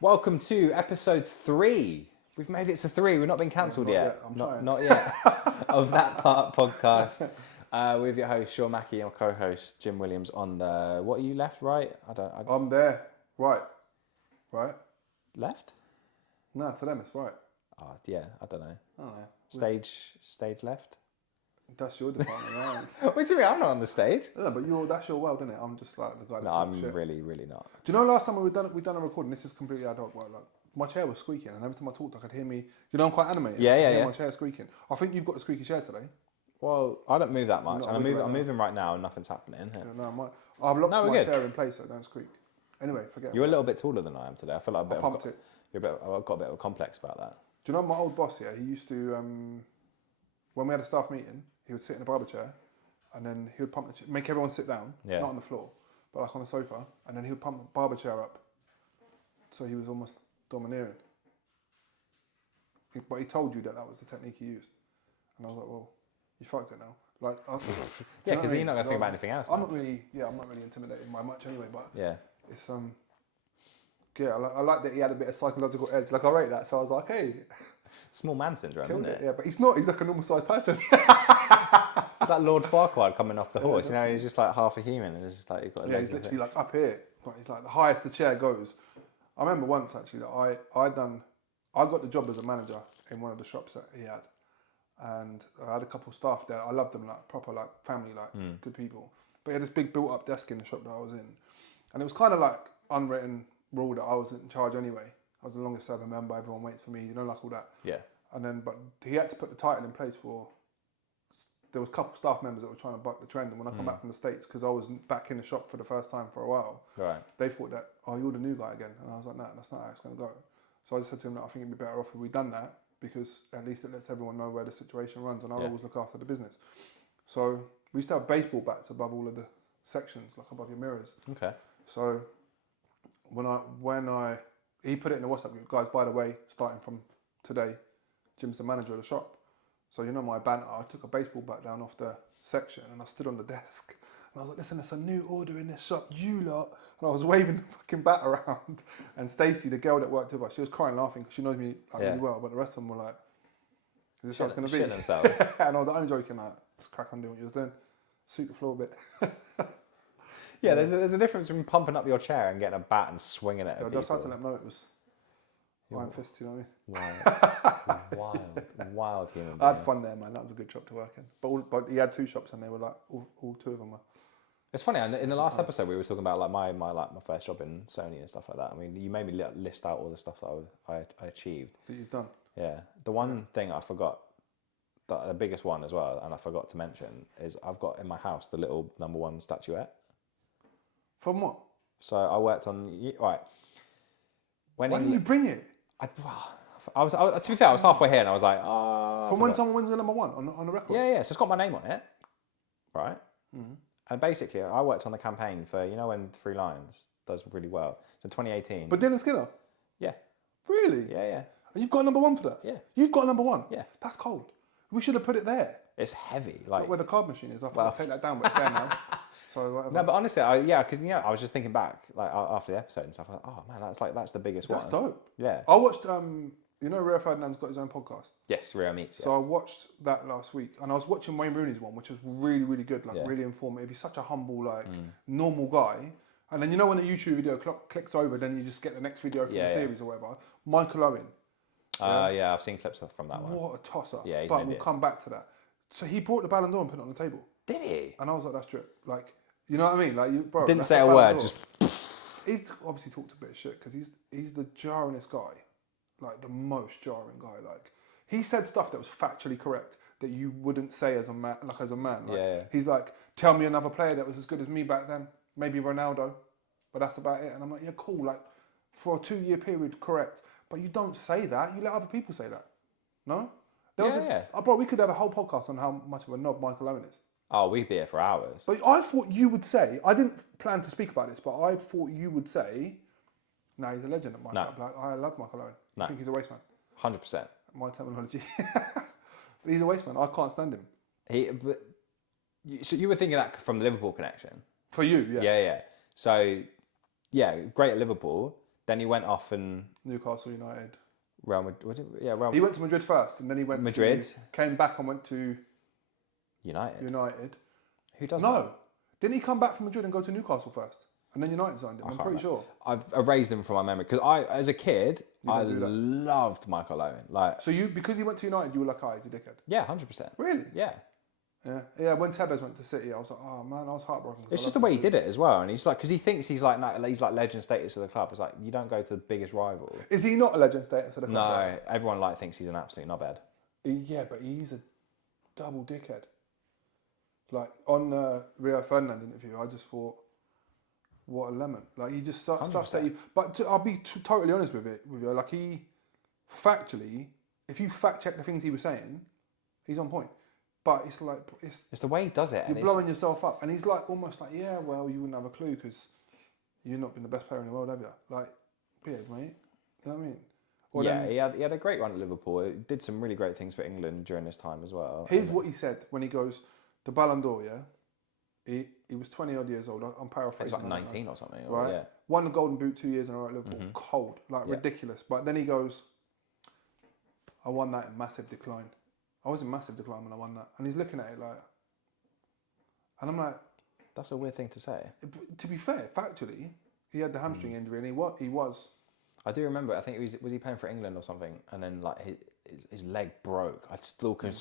Welcome to episode 3. We've made it to 3. We've not been cancelled yet. Not yet. Of That Part podcast. With your host Sean Mackey and co-host Jim Williams on the. What are you left? Right? I'm there. Right. Left? No, to them it's right. Oh yeah. I don't know. I don't know. Stage left. That's your department, right? What do you mean? I'm not on the stage. No, but that's your world, isn't it? I'm just like the guy that No, talks I'm shit. really not. Do you know last time we done a recording? This is completely ad hoc. Like my chair was squeaking, and every time I talked, I could hear me. You know, I'm quite animated. Yeah. My chair squeaking. I think you've got the squeaky chair today. Well, I don't move that much, No, and I'm right moving right now, and nothing's happening. Yeah, no, I've locked my chair in place so it don't squeak. Anyway, forget. You're a little bit taller than I am today. I feel like I pumped it. I've got a bit of a complex about that. Do you know my old boss here? He used to, when we had a staff meeting, he would sit in a barber chair, and then he would make everyone sit down, not on the floor, but like on a sofa, and then he would pump the barber chair up. So he was almost domineering. But he told you that was the technique he used, and I was like, well, you fucked it now. Like, yeah, because you're not gonna think about anything else. I'm not really intimidated by much anyway. But yeah, it's yeah, I like that he had a bit of psychological edge. Like I rate that, so I was like, hey, small man syndrome, isn't it? Yeah, but he's not. He's like a normal sized person. It's like Lord Farquaad coming off the horse. You know, he's just like half a human, and it's just like you've got. Yeah, he's literally like up here, but he's like the highest the chair goes. I remember once actually that I got the job as a manager in one of the shops that he had, and I had a couple of staff there. I loved them, like proper like family, like good people. But he had this big built up desk in the shop that I was in, and it was kind of like unwritten rule that I was in charge anyway. I was the longest serving member. Everyone waits for me, you know, like all that. Yeah. And then, but he had to put the title in place for. There was a couple of staff members that were trying to buck the trend, and when I come back from the States, because I was back in the shop for the first time for a while, right? They thought that, oh, you're the new guy again, and I was like, no, that's not how it's going to go. So I just said to him that I think it'd be better off if we done that, because at least it lets everyone know where the situation runs, and I'll always look after the business. So we used to have baseball bats above all of the sections, like above your mirrors. Okay. So he put it in the WhatsApp group, guys, by the way, starting from today, Jim's the manager of the shop. So you know my banter, I took a baseball bat down off the section and I stood on the desk and I was like, listen, there's a new order in this shop, you lot. And I was waving the fucking bat around. And Stacey, the girl that worked with us, she was crying laughing because she knows me really well, but the rest of them were like, is this how it's going to be? Shit themselves. And I was like, only joking, like, just crack on doing what you was doing. Suit the floor a bit. Yeah, there's a difference between pumping up your chair and getting a bat and swinging it at people. I just had to let them know it was Iron Fist, you know what I mean? Wild human being. I had fun there, man. That was a good shop to work in. But he had 2 shops, and they were like all 2 of them were. It's funny. In the last episode, we were talking about like my first job in Sony and stuff like that. I mean, you made me list out all the stuff that I achieved. That you've done. Yeah. The one thing I forgot, the biggest one as well, and I forgot to mention is I've got in my house the little #1 statuette. From what? So I worked on right. Why didn't you bring it? I was to be fair, I was halfway here and I was like, from when someone wins the #1 on the record. Yeah. So it's got my name on it, right? Mm-hmm. And basically, I worked on the campaign for when 3 Lions does really well. So 2018. But Dylan Skinner. Yeah. Really? Yeah. And you've got a #1 for that. Yeah. You've got a #1. Yeah. That's cold. We should have put it there. It's heavy, like where the card machine is. I'll take that down, but it's there now. So whatever. No, but honestly, because I was just thinking back, like after the episode and stuff. I was like, oh man, that's the biggest one. That's dope. Yeah. I watched. Rio Ferdinand's got his own podcast. Yes, Rio Meets. So I watched that last week, and I was watching Wayne Rooney's one, which was really, really good, really informative. He's such a humble, normal guy. And then when the YouTube video clicks over, then you just get the next video from the series or whatever. Michael Owen. Yeah, I've seen clips from that one. What a toss-up. Yeah, but we'll come back to that. So he brought the Ballon d'Or and put it on the table. Did he? And I was like, that's drip. Like, you know what I mean? Like, bro. Didn't say a word, just. He's obviously talked a bit of shit because he's the jarringest guy, like the most jarring guy. Like, he said stuff that was factually correct that you wouldn't say as a man. Like, he's like, tell me another player that was as good as me back then. Maybe Ronaldo, but that's about it. And I'm like, yeah, cool. Like, for a 2-year period, correct. But you don't say that. You let other people say that. No? Bro, we could have a whole podcast on how much of a knob Michael Owen is. Oh, we'd be here for hours. But I thought you would say, I didn't plan to speak about this, but I thought you would say, no, he's a legend at Michael. No. Like, I love Michael Owen. No. I think he's a waste man. 100%. My terminology. But he's a waste man. I can't stand him. So you were thinking that from the Liverpool connection? For you, yeah. Yeah. So, yeah, great at Liverpool. Then he went off and Newcastle United. Real Madrid. Yeah, Real. He went to Madrid first, and then he went Madrid. Came back and went to United. Who does No. that? Didn't he come back from Madrid and go to Newcastle first? And then United signed him, I'm pretty sure. I've erased him from my memory because as a kid, I loved Michael Owen. Like, so because he went to United, you were like, he's a dickhead. Yeah, 100%. Really? Yeah. Yeah. When Tevez went to City, I was like, oh man, I was heartbroken. It's just the way he did it as well, and he's like, because he thinks he's like legend status of the club. It's like you don't go to the biggest rival. Is he not a legend status of the club? No, everyone thinks he's an absolute knobhead. Yeah, but he's a double dickhead. Like on Rio Ferdinand interview, I just thought, what a lemon. Like he just stuff that you. But I'll be totally honest with you. Like he, factually, if you fact check the things he was saying, he's on point. But it's like it's the way he does it. You're blowing yourself up, and he's like almost like, yeah, well, you wouldn't have a clue because you've not been the best player in the world, have you? Like, behave, mate. You know what I mean? Or he had a great run at Liverpool. He did some really great things for England during his time as well. Here's what he said when he goes the Ballon d'Or. Yeah, he was 20 odd years old. I'm paraphrasing. He's like 19 or something, right? Yeah. Won the Golden Boot 2 years in a row at Liverpool. Cold, like ridiculous. But then he goes, I won that in massive decline. I was in massive decline when I won that. And he's looking at it like, and I'm like, that's a weird thing to say. To be fair, factually, he had the hamstring injury, and he was. I do remember. I think was he playing for England or something, and then like his leg broke. I still can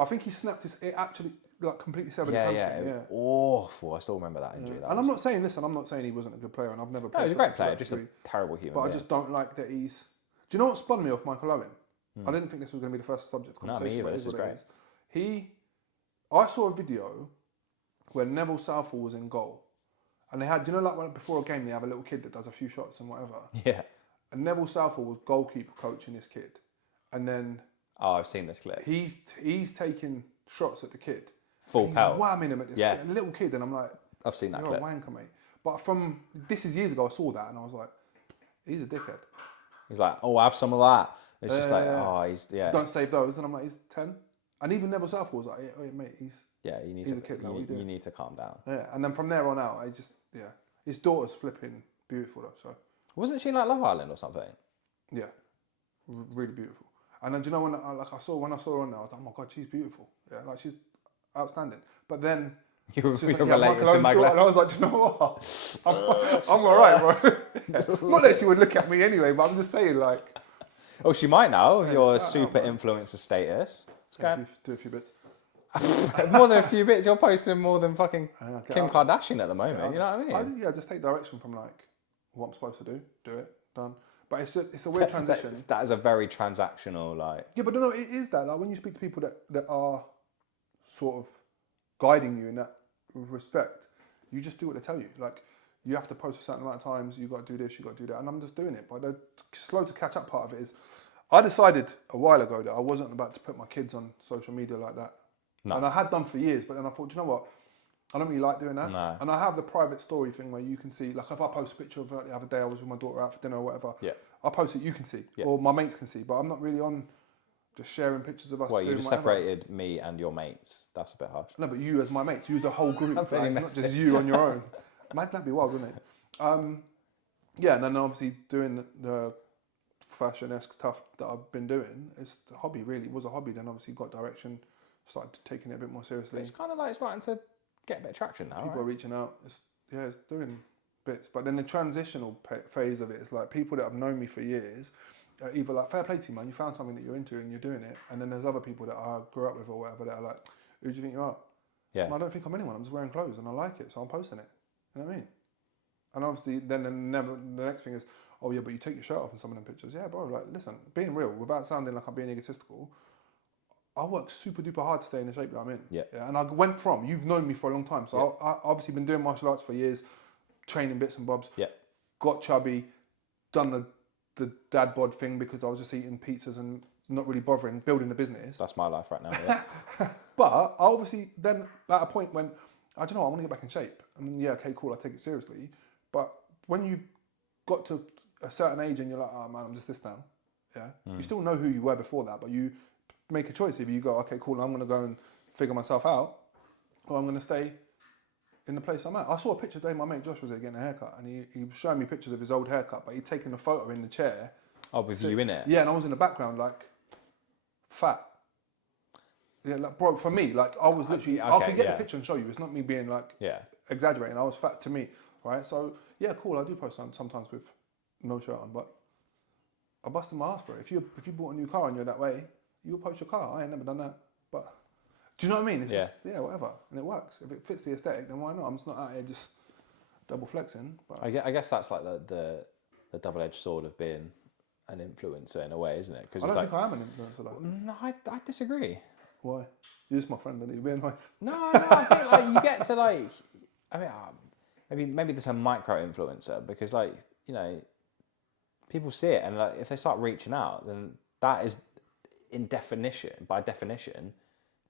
I think he snapped it actually like completely severed his hamstring. Yeah, awful. I still remember that injury. And I'm not saying he wasn't a good player, and I've never. No, he's a great player, just a terrible human. But I just don't like that he's. Do you know what spun me off Michael Owen? I didn't think this was going to be the first subject of conversation. No, me either. This is great. I saw a video where Neville Southall was in goal, and they had, like before a game they have a little kid that does a few shots and whatever. Yeah. And Neville Southall was goalkeeper coaching this kid, and then. Oh, I've seen this clip. He's taking shots at the kid. Full pelt. Whamming him at this kid, a little kid, and I'm like, I've seen that you're clip. a wanker, mate. But this is years ago, I saw that, and I was like, he's a dickhead. He's like, oh, have some of that. It's just like, Don't save those. And I'm like, he's 10. And even Neville Southall was like, oh, yeah, mate, he's a kid now. You need to calm down. Yeah, and then from there on out, his daughter's flipping beautiful though. So wasn't she like Love Island or something? Yeah, really beautiful. And then do you know when I saw her on there, I was like, oh my god, she's beautiful. Yeah, like she's outstanding. But then. You're related to Michael. And I was like, do you know what? I'm all right, bro. Not that she would look at me anyway, but I'm just saying, like. Oh, she might now. Your super influencer status. Do a few bits. More than a few bits. You're posting more than fucking Kim Kardashian at the moment. You know what I mean? Just take direction from like what I'm supposed to do. Do it. Done. But it's a weird transition. That is a very transactional, like. Yeah, but no, it is that. Like when you speak to people that are sort of guiding you in that respect, you just do what they tell you. Like you have to post a certain amount of times. You got to do this. You got to do that. And I'm just doing it. But the slow to catch up part of it is, I decided a while ago that I wasn't about to put my kids on social media like that. No. And I had done for years. But then I thought, do you know what? I don't really like doing that. No. And I have the private story thing where you can see, like if I post a picture of the other day I was with my daughter out for dinner or whatever, I post it, you can see, or my mates can see, but I'm not really on just sharing pictures of us. Well, you just separated me and your mates. That's a bit harsh. No, but you as my mates, you as the whole group, like, not just you on your own. That'd be wild, wouldn't it? And then obviously doing the fashion-esque stuff that I've been doing, it's a hobby really. It was a hobby, then obviously got direction, started taking it a bit more seriously. It's kind of like starting to get a bit of traction now. People are reaching out. It's doing bits. But then the transitional phase of it is like people that have known me for years, either like, fair play to you, man, you found something that you're into and you're doing it. And then there's other people that I grew up with or whatever that are like, who do you think you are? Yeah. And I don't think I'm anyone. I'm just wearing clothes and I like it, so I'm posting it. You know what I mean? And obviously, then the next thing is, oh yeah, but you take your shirt off in some of them pictures. Yeah, bro, like, listen, being real, without sounding like I'm being egotistical, I work super duper hard to stay in the shape that I'm in. Yeah. And I went from, you've known me for a long time, so I've obviously been doing martial arts for years, training bits and bobs. Yeah. Got chubby, done the dad bod thing because I was just eating pizzas and not really bothering, building the business. That's my life right now, yeah. But I obviously then at a point when, I don't know, I want to get back in shape. And then, yeah, okay, cool, I take it seriously. But when you've got to a certain age and you're like, oh man, I'm just this now. Yeah. You still know who you were before that, but you make a choice. If you go, okay, cool, I'm going to go and figure myself out, or I'm going to stay in the place I'm at. I saw a picture today. My mate Josh was there getting a haircut, and he was showing me pictures of his old haircut, but he'd taken a photo in the chair. Oh, with you in it? Yeah, and I was in the background, like, fat. Yeah, like, bro, for me, like, I was literally, I could get the picture and show you. It's not me being, like, exaggerating. I was fat to me, right? So, yeah, cool. I do post sometimes with no shirt on, but I busted my ass for it. If you bought a new car and you're that way, you'll post your car. I ain't never done that. But, do you know what I mean? It's just, whatever. And it works. If it fits the aesthetic, then why not? I'm just not out here just double flexing. But I guess that's like the double-edged sword of being an influencer in a way, isn't it? Because I don't think I am an influencer, though. No, I disagree. Why? You're just my friend, and you're being nice. No, I think like you get to like, I mean, maybe there's a micro influencer because like, you know, people see it and like if they start reaching out, then that is by definition,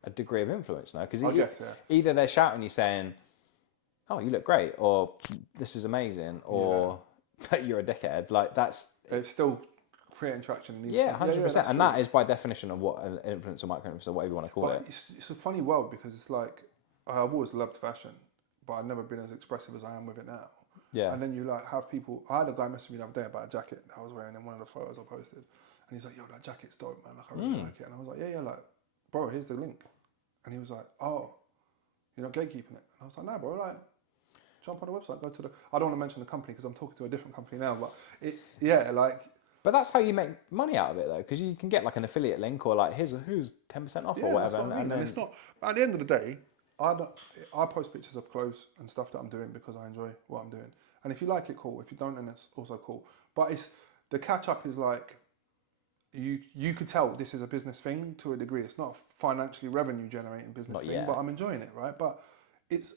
a degree of influence now. Because either they're shouting you saying, "Oh, you look great," or "This is amazing," or "You're a dickhead." Like it's still creating traction. 100%. And that is by definition of what an influencer, micro influencer, whatever you want to call it. It's a funny world because it's like I've always loved fashion, but I've never been as expressive as I am with it now. Yeah. And then you like have people. I had a guy message me the other day about a jacket I was wearing in one of the photos I posted, and he's like, "Yo, that jacket's dope, man. Like I really like it." And I was like, "Yeah, like, bro, here's the link." And he was like, "Oh, you're not gatekeeping it?" And I was like, "Nah, bro, like." Jump on the website, go to the. I don't want to mention the company because I'm talking to a different company now, but like. But that's how you make money out of it, though, because you can get like an affiliate link or like who's 10% off or whatever. That's what I mean. And it's not. At the end of the day, I post pictures of clothes and stuff that I'm doing because I enjoy what I'm doing. And if you like it, cool. If you don't, then it's also cool. But it's the catch up is like. You could tell this is a business thing to a degree. It's not a financially revenue generating business thing, but I'm enjoying it, right? But it's.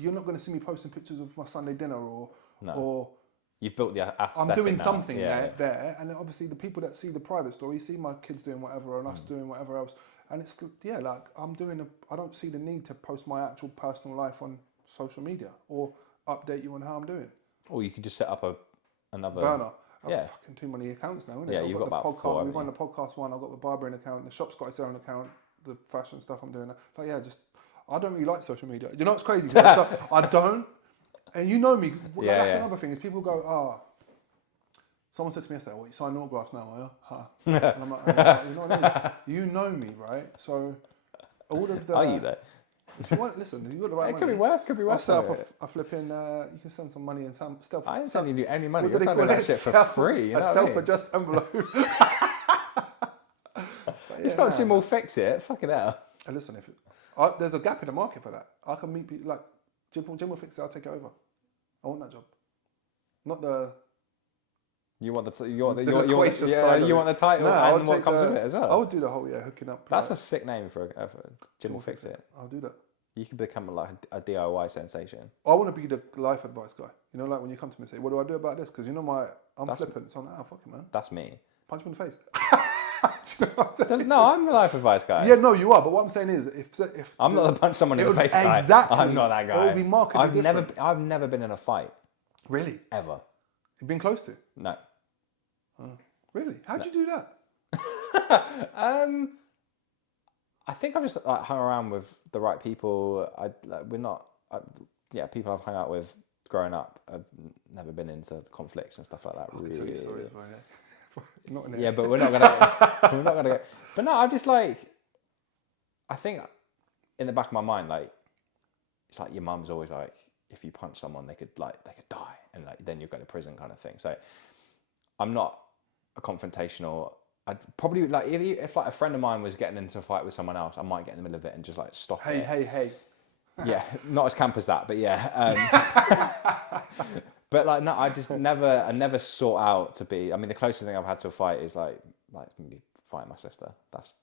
You're not going to see me posting pictures of my Sunday dinner or you've built the aesthetic. I'm doing now. something there, and obviously the people that see the private story see my kids doing whatever and us doing whatever else, and it's like I don't see the need to post my actual personal life on social media or update you on how I'm doing. Or you could just set up another burner. I've fucking too many accounts now, isn't it? Yeah, you've got about podcast, 4. We run the podcast one. I've got the barbering account. The shop's got its own account. The fashion stuff I'm doing. Like I don't really like social media. You know what's crazy? I don't. And you know me. That's another thing is people go, someone said to me yesterday, well, you sign autographs now, are you? Huh. And I'm like, you know what I mean? You know me, right? So all of the... Are you though? If you want, listen, you got the right money. Could be worth. I'll set up a flipping, you can send some money and some stuff. I ain't sending you any money. You're sending that shit for free. You know a self-addressed envelope. It's not Jim will fix it. Fucking hell. And listen, there's a gap in the market for that. I can meet people like Jim will fix it. I'll take it over. I want that job, not the. You want you want the title and what comes with it as well. I would do the whole hooking up. That's a sick name for Jim will fix it. I'll do that. You can become like a DIY sensation. I want to be the life advice guy. You know, like when you come to me and say, "What do I do about this?" Because you know I'm flippant, so I'm like, fuck it, man. That's me. Punch me in the face. Do you know what I'm no, I'm the life advice guy. Yeah, no, you are. But what I'm saying is, if I'm not the punch someone in the face guy. Exactly. I'm not that guy. It would be marketed I've never been in a fight. Really? Ever. You've been close to? No. Oh, really? How'd you do that? I think I've just hung around with the right people. People I've hung out with growing up. I've never been into conflicts and stuff like that. I can tell you stories, right? Not in yeah, but we're not gonna go. But no, I'm just like, I think in the back of my mind, like, it's like your mum's always like, if you punch someone, they could die, and like then you're going to prison kind of thing. So I'm not a confrontational. I'd probably like if like a friend of mine was getting into a fight with someone else, I might get in the middle of it and just like stop it. Hey. Yeah, not as camp as that, but yeah. But like no, I never sought out to be. I mean, the closest thing I've had to a fight is like me fighting my sister. That's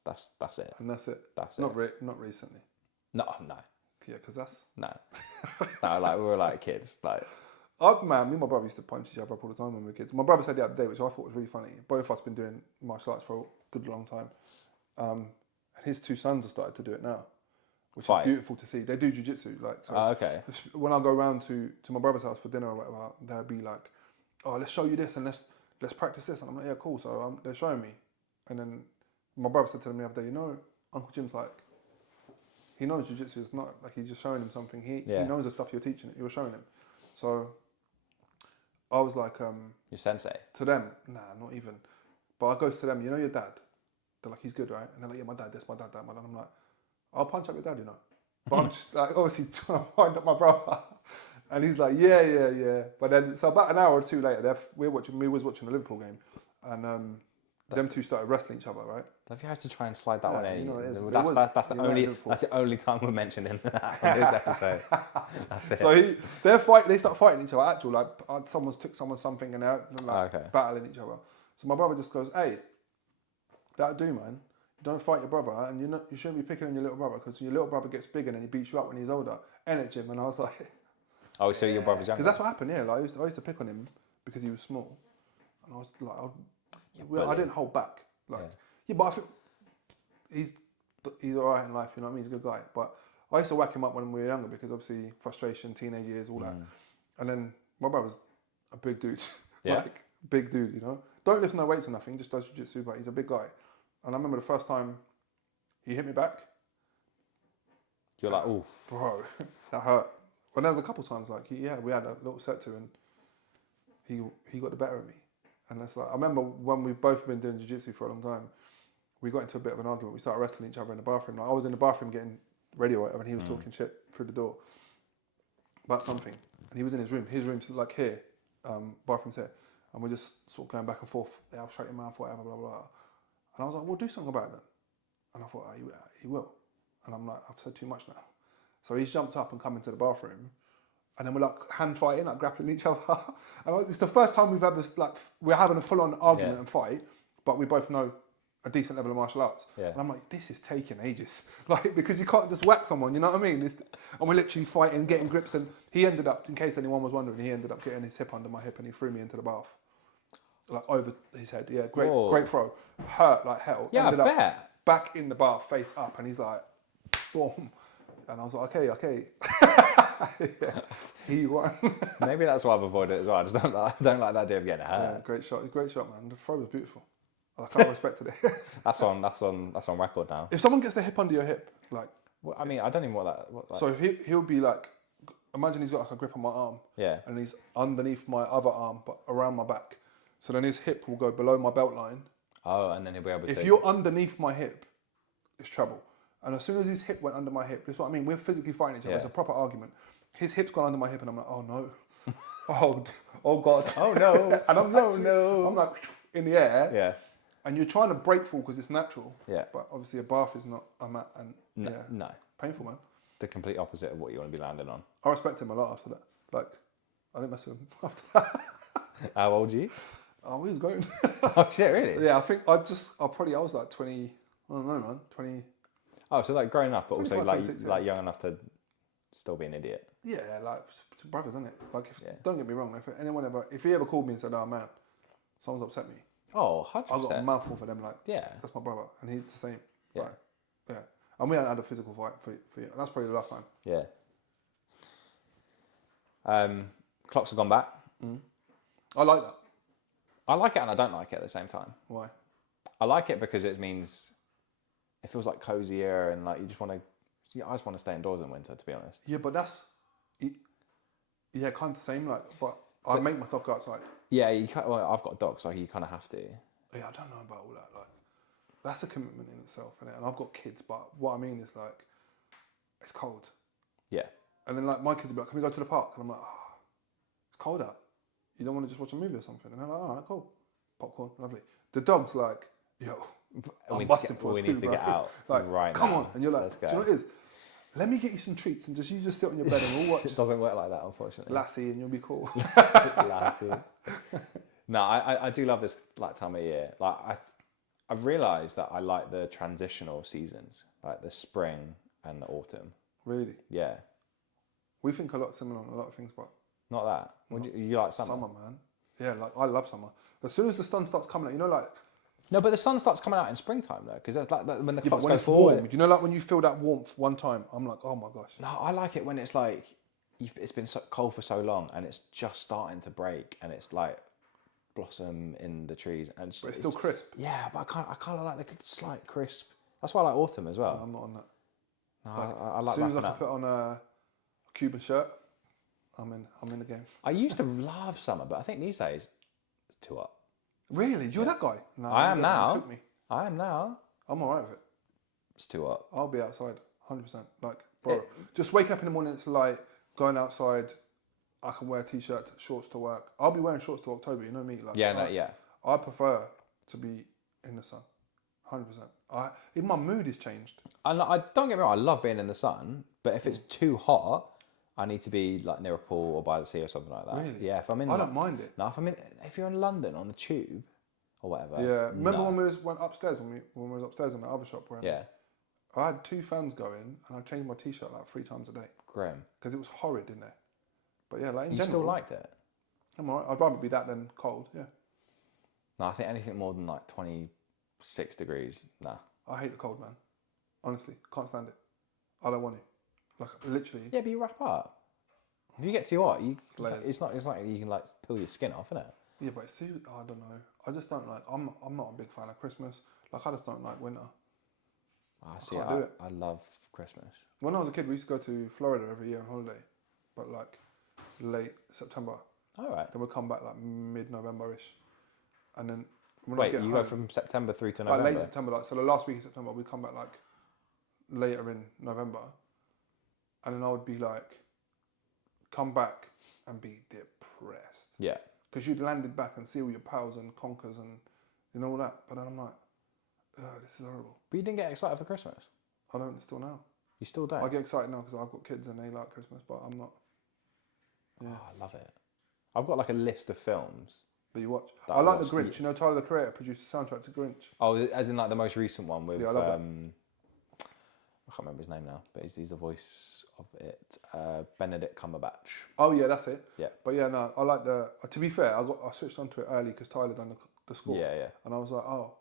it. And that's it. That's not it. Not recently. No. Yeah, because that's no. Like we were like kids. Like me and my brother used to punch each other up all the time when we were kids. My brother said the other day, which I thought was really funny. Both of us been doing martial arts for a good long time, and his 2 sons have started to do it now. Which is beautiful to see. They do jiu-jitsu. Okay. When I go round to my brother's house for dinner or whatever, they'll be like, "Oh, let's show you this and let's practice this." And I'm like, "Yeah, cool." So they're showing me, and then my brother said to me the other day, "You know, Uncle Jim's like, he knows jiu-jitsu. It's not like he's just showing him something. He knows the stuff you're teaching. You're showing him. So I was like, your sensei. To them, nah, not even. But I goes to them. You know your dad. They're like, he's good, right? And they're like, yeah, my dad, this, my dad, that. And I'm like, I'll punch up your dad, you know. But I'm just like, obviously trying to wind up my brother. And he's like, yeah. But then, so about an hour or two later, we was watching the Liverpool game, and them two started wrestling each other, right? Have you had to try and slide that one in? You know it is. That's the only time we're mentioning that on this episode. That's it. So they start fighting each other. Actual like someone's took someone something and they're like battling each other. So my brother just goes, "Hey, that'll do, man. You don't fight your brother, and you shouldn't be picking on your little brother because your little brother gets bigger and he beats you up when he's older." Energy him, and I was like, "Oh, so your brother's younger?" Because that's what happened. Yeah, like I used to pick on him because he was small, and I was like, I didn't hold back. Like, but I think he's all right in life. You know what I mean? He's a good guy. But I used to whack him up when we were younger because obviously frustration, teenage years, all that. And then my brother's a big dude, like big dude. You know, don't lift no weights or nothing. Just does jiu-jitsu, but he's a big guy. And I remember the first time he hit me back. You're like, oof, bro, that hurt. But there was a couple times like we had a little set to, and he got the better of me. And that's like I remember when we've both been doing jiu-jitsu for a long time, we got into a bit of an argument. We started wrestling each other in the bathroom. Like, I was in the bathroom getting ready or whatever, and he was talking shit through the door about something. And he was in his room. His room's like here, bathroom's here, and we're just sort of going back and forth. Yeah, I'll shut your mouth, whatever, blah blah. And I was like, well, do something about it then. And I thought, he will. And I'm like, I've said too much now. So he's jumped up and come into the bathroom, and then we're like hand fighting, like grappling each other. And it's the first time we've had this, like, we're having a full on argument and fight, but we both know a decent level of martial arts. Yeah. And I'm like, this is taking ages. Like, because you can't just whack someone, you know what I mean? And we're literally fighting, getting grips, and he ended up, in case anyone was wondering, he ended up getting his hip under my hip and he threw me into the bath. Like over his head, yeah, great throw. Hurt like hell. Yeah, ended I up bet. Back in the bath, face up, and he's like, boom. And I was like, okay. Yeah, he won. Maybe that's why I've avoided it as well. I just don't like the idea of getting hurt. Yeah, great shot, man. The throw was beautiful. I kind of respected it. That's on record now. If someone gets their hip under your hip, like, well, I mean, I don't even want that. Like, so he'll be like, imagine he's got like a grip on my arm. Yeah. And he's underneath my other arm, but around my back. So then his hip will go below my belt line. Oh, and then he'll be able to. If you're underneath my hip, it's trouble. And as soon as his hip went under my hip, that's what I mean. We're physically fighting each other. It's a proper argument. His hip's gone under my hip, and I'm like, oh no, oh god, oh no, and I'm like in the air. Yeah. And you're trying to break fall because it's natural. Yeah. But obviously a bath is not a mat, and no, painful, man. The complete opposite of what you want to be landing on. I respect him a lot after that. Like, I didn't mess with him after that. How old are you? Oh, he was grown. Oh shit, really? Yeah, I think I was like 20. I don't know, man. 20. Oh, so like grown enough, but also like 26, like young enough to still be an idiot. Yeah, like brothers, isn't it? Like, don't get me wrong. If he ever called me and said, "Oh man, someone's upset me," oh, 100%. I got a mouthful for them. Like, yeah, that's my brother, and he's the same. Yeah, like, yeah. And we hadn't had a physical fight for that's probably the last time. Yeah. Clocks have gone back. I like that. I like it and I don't like it at the same time. Why? I like it because it means it feels like cozier and like you just want to. Yeah, I just want to stay indoors in winter, to be honest. Yeah, but that's kind of the same. Like, but I make myself go outside. Yeah, I've got a dog, so you kind of have to. Yeah, I don't know about all that. Like, that's a commitment in itself, innit? And I've got kids, but what I mean is like, it's cold. Yeah. And then like my kids will be like, "Can we go to the park?" And I'm like, "Oh, it's cold out. You don't want to just watch a movie or something?" And they're like, "All right, cool. Popcorn, lovely." The dog's like, "Yo, I'm busting for we need to get out like, right come now. on." And you're like, "Do you know what it is? Let me get you some treats and you just sit on your bed and we'll watch." It doesn't work like that, unfortunately. Lassie, and you'll be cool. Lassie. No, I do love this like time of year. Like I've realised that I like the transitional seasons, like the spring and the autumn. Really? Yeah. We think a lot similar on a lot of things, but not that. You like summer? Summer, man. Yeah, like I love summer. As soon as the sun starts coming out, you know, like. No, but the sun starts coming out in springtime though, because that's like when the clocks when go it's forward. warm, you know, like when you feel that warmth one time, I'm like, oh my gosh. No, I like it when it's like it's been so cold for so long and it's just starting to break and it's like blossom in the trees and but it's still crisp. Yeah, but I kind of like the slight crisp. That's why I like autumn as well. No, I'm not on that. No, I like as soon as I wrapping can up. put on a Cuban shirt, I'm in the game. I used to love summer, but I think these days it's too hot. Really? You're that guy? No, I am you don't now. cook me. I am now. I'm alright with it. It's too hot. I'll be outside, 100%. Like, bro, just waking up in the morning, it's light, going outside. I can wear a t-shirt, shorts to work. I'll be wearing shorts to October. You know me. Like, I prefer to be in the sun, 100%. Even my mood has changed. I don't get me wrong. I love being in the sun, but if it's too hot, I need to be like near a pool or by the sea or something like that. Really? Yeah. If I'm in, I don't mind it. No, if you're in London on the tube or whatever. Yeah. Remember when we went upstairs when we was upstairs in the other shop? I had 2 fans going and I changed my t-shirt like 3 times a day. Grim. Because it was horrid in there. But yeah, like in you general, still liked it? I'm alright. I'd rather be that than cold. Yeah. No, I think anything more than like 26 degrees. Nah. I hate the cold, man. Honestly, can't stand it. I don't want to. Like literally. Yeah, but you wrap up. If you get too hot, it's not like you can like peel your skin off, isn't it? Yeah, but it's too. I don't know. I just don't like. I'm not a big fan of Christmas. Like I just don't like winter. I see. I love Christmas. When I was a kid, we used to go to Florida every year on holiday, but like late September. All right. Then we'd come back like mid-November-ish, and then wait, you go from September through to November. Like late September, like so the last week of September, we come back like later in November, and then I would be like, come back and be depressed. Yeah. Because you'd landed back and see all your pals and conkers and you know all that, but then I'm like, this is horrible. But you didn't get excited for Christmas. I don't still now. You still don't? I get excited now because I've got kids and they like Christmas, but I'm not. Yeah. Oh, I love it. I've got like a list of films that you watch. I like the Grinch. You know, Tyler the Creator produced the soundtrack to Grinch. Oh, as in like the most recent one with. Yeah, I love that. I can't remember his name now, but he's the voice of it. Benedict Cumberbatch. Oh yeah, that's it. Yeah. But yeah, no, I like the. To be fair, I switched onto it early because Tyler done the score. Yeah, yeah. And I was like, oh,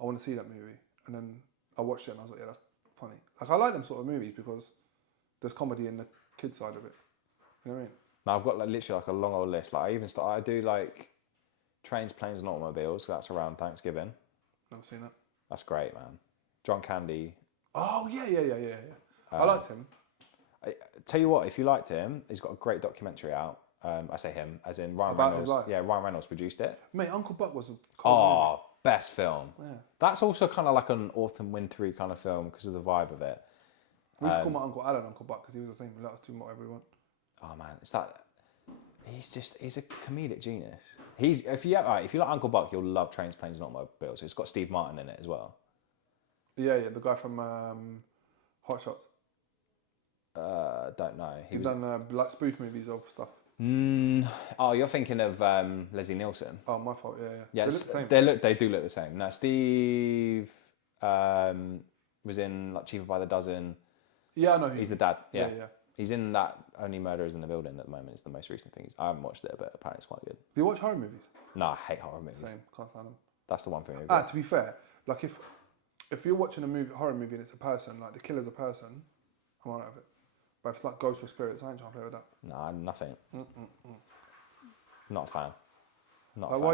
I want to see that movie. And then I watched it and I was like, yeah, that's funny. Like I like them sort of movies because there's comedy in the kid side of it. You know what I mean? No, I've got like literally like a long old list. Like I do like Trains, Planes and Automobiles. That's around Thanksgiving. Never seen that. That's great, man. John Candy. Oh yeah. I liked him. Tell you what, if you liked him, he's got a great documentary out. I say him, as in Ryan About Reynolds. his life? Yeah, Ryan Reynolds produced it. Mate, Uncle Buck was a cool movie. Best film. Yeah. That's also kind of like an autumn wintry kind of film because of the vibe of it. We used to call my Uncle Alan Uncle Buck because he was the same. Let us do whatever we want. Oh man, it's that. He's a comedic genius. If you like Uncle Buck, you'll love Trains, Planes and Automobiles. It's got Steve Martin in it as well. Yeah, the guy from Hot Shots. Don't know. He's done like spoof movies of stuff. Oh, you're thinking of Leslie Nielsen. Oh, my fault. Yeah. Yeah, they look the same. They do look the same. Now Steve was in like Cheaper by the Dozen. Yeah, I know. He's the dad. Yeah. Yeah. He's in that Only Murders in the Building at the moment. It's the most recent thing. I haven't watched it, but apparently it's quite good. Do you watch horror movies? No, I hate horror movies. Same, can't stand them. That's the one thing. To be fair, like if you're watching a horror movie and it's a person, like the killer's a person, I'm alright with it. But if it's like ghosts or spirits, I ain't trying to play with that. Nah, nothing. Not a fan. Not like, a fan. Why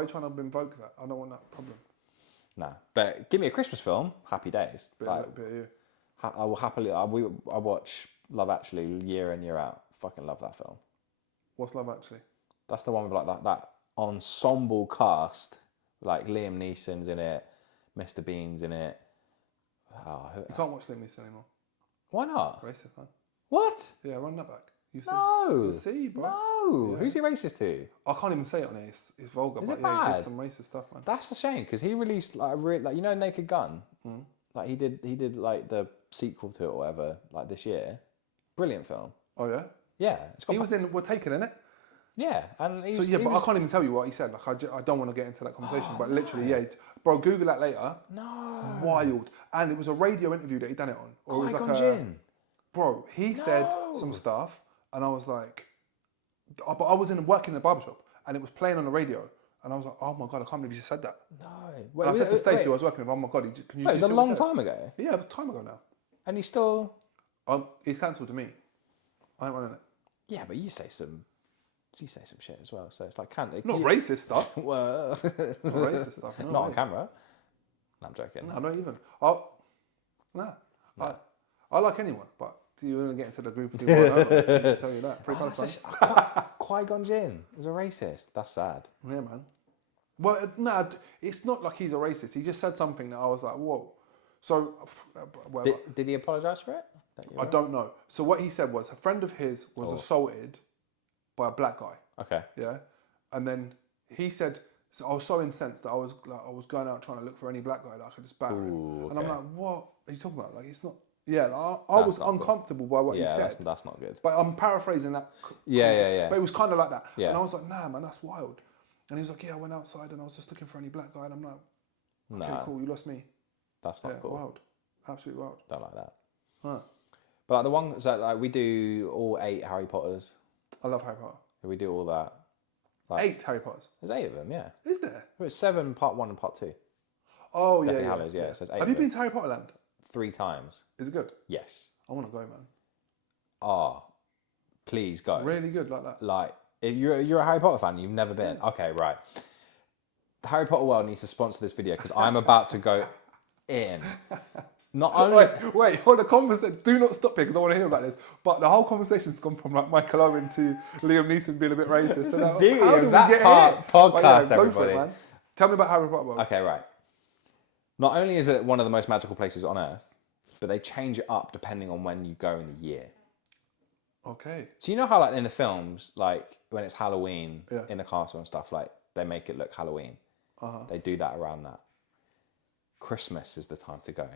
are you trying to invoke that? I don't want that problem. No, but give me a Christmas film. Happy days. Bit of you. I will happily. I watch Love Actually year in year out. Fucking love that film. What's Love Actually? That's the one with like that ensemble cast. Like Liam Neeson's in it, Mr. Bean's in it. You can't watch Liam Neeson anymore. Why not? Racist, man. What? Yeah, run that back. You see? No. You see, bro. No. Yeah. Who's he racist to? I can't even say it on here. It's vulgar. Is but it yeah, he bad? did some racist stuff, man. That's a shame because he released like you know Naked Gun. Like he did like the sequel to it or whatever like this year. Brilliant film. Oh yeah. Yeah, He was in We're Taken, innit? Yeah, and I can't even tell you what he said. Like I don't want to get into that conversation, but literally, yeah, bro, Google that later. No. Wild, and it was a radio interview that he done it on. Or it was like bro, he said some stuff, and I was like, but I was working in a barbershop, and it was playing on the radio, and I was like, oh my god, I can't believe you just said that. No. Wait, I said to Stacey, who I was working with, oh my god, can you? It was a long time ago. Yeah, it was time ago now. And he's still. He's cancelled to me. I ain't running it. Yeah, but you say some shit as well, so it's like not racist stuff. Well, not racist stuff. No, not on camera. No, I'm joking. No, not even. I like anyone, but you're going to get into the group of people I don't like. I can tell you that. Free Palestine. Qui-Gon Jinn is a racist. That's sad. Yeah, man. Well, no, it's not like he's a racist. He just said something that I was like, whoa. So, whatever. Did he apologise for it? I don't know. So what he said was a friend of his was assaulted by a black guy. Okay. Yeah, and then he said, so I was so incensed that I was going out trying to look for any black guy that I could just batter him. Okay. And I'm like, what are you talking about? Like, it's not. Yeah, like, I was uncomfortable by what he said. Yeah, that's not good. But I'm paraphrasing that. Yeah. But it was kind of like that. Yeah. And I was like, nah, man, that's wild. And he was like, yeah, I went outside and I was just looking for any black guy. And I'm like, okay, cool, you lost me. That's not cool. Wild. Absolutely wild. Don't like that. Huh. But like the ones that like we do all 8 Harry Potters. I love Harry Potter. We do all that. Like, 8 Harry Potters? There's 8 of them, yeah. Is there? It's 7 part 1 and part 2. Oh, Deathly yeah. Hallows, yeah. So it's 8 Have you been to Harry Potter Land? 3 times. Is it good? Yes. I want to go, man. Please go. Really good like that? Like, if you're a Harry Potter fan, you've never been. Yeah. Okay, right. The Harry Potter world needs to sponsor this video because I'm about to go in. Not only... Wait, hold the conversation. Do not stop here because I want to hear about this. But the whole conversation's gone from like Michael Owen to Liam Neeson being a bit racist. This is like, the beauty of that podcast, everybody. Man. Tell me about Harry Potter world. Okay, right. Not only is it one of the most magical places on Earth, but they change it up depending on when you go in the year. Okay. So you know how like in the films, like when it's Halloween in the castle and stuff, like they make it look Halloween. They do that around that. Christmas is the time to go.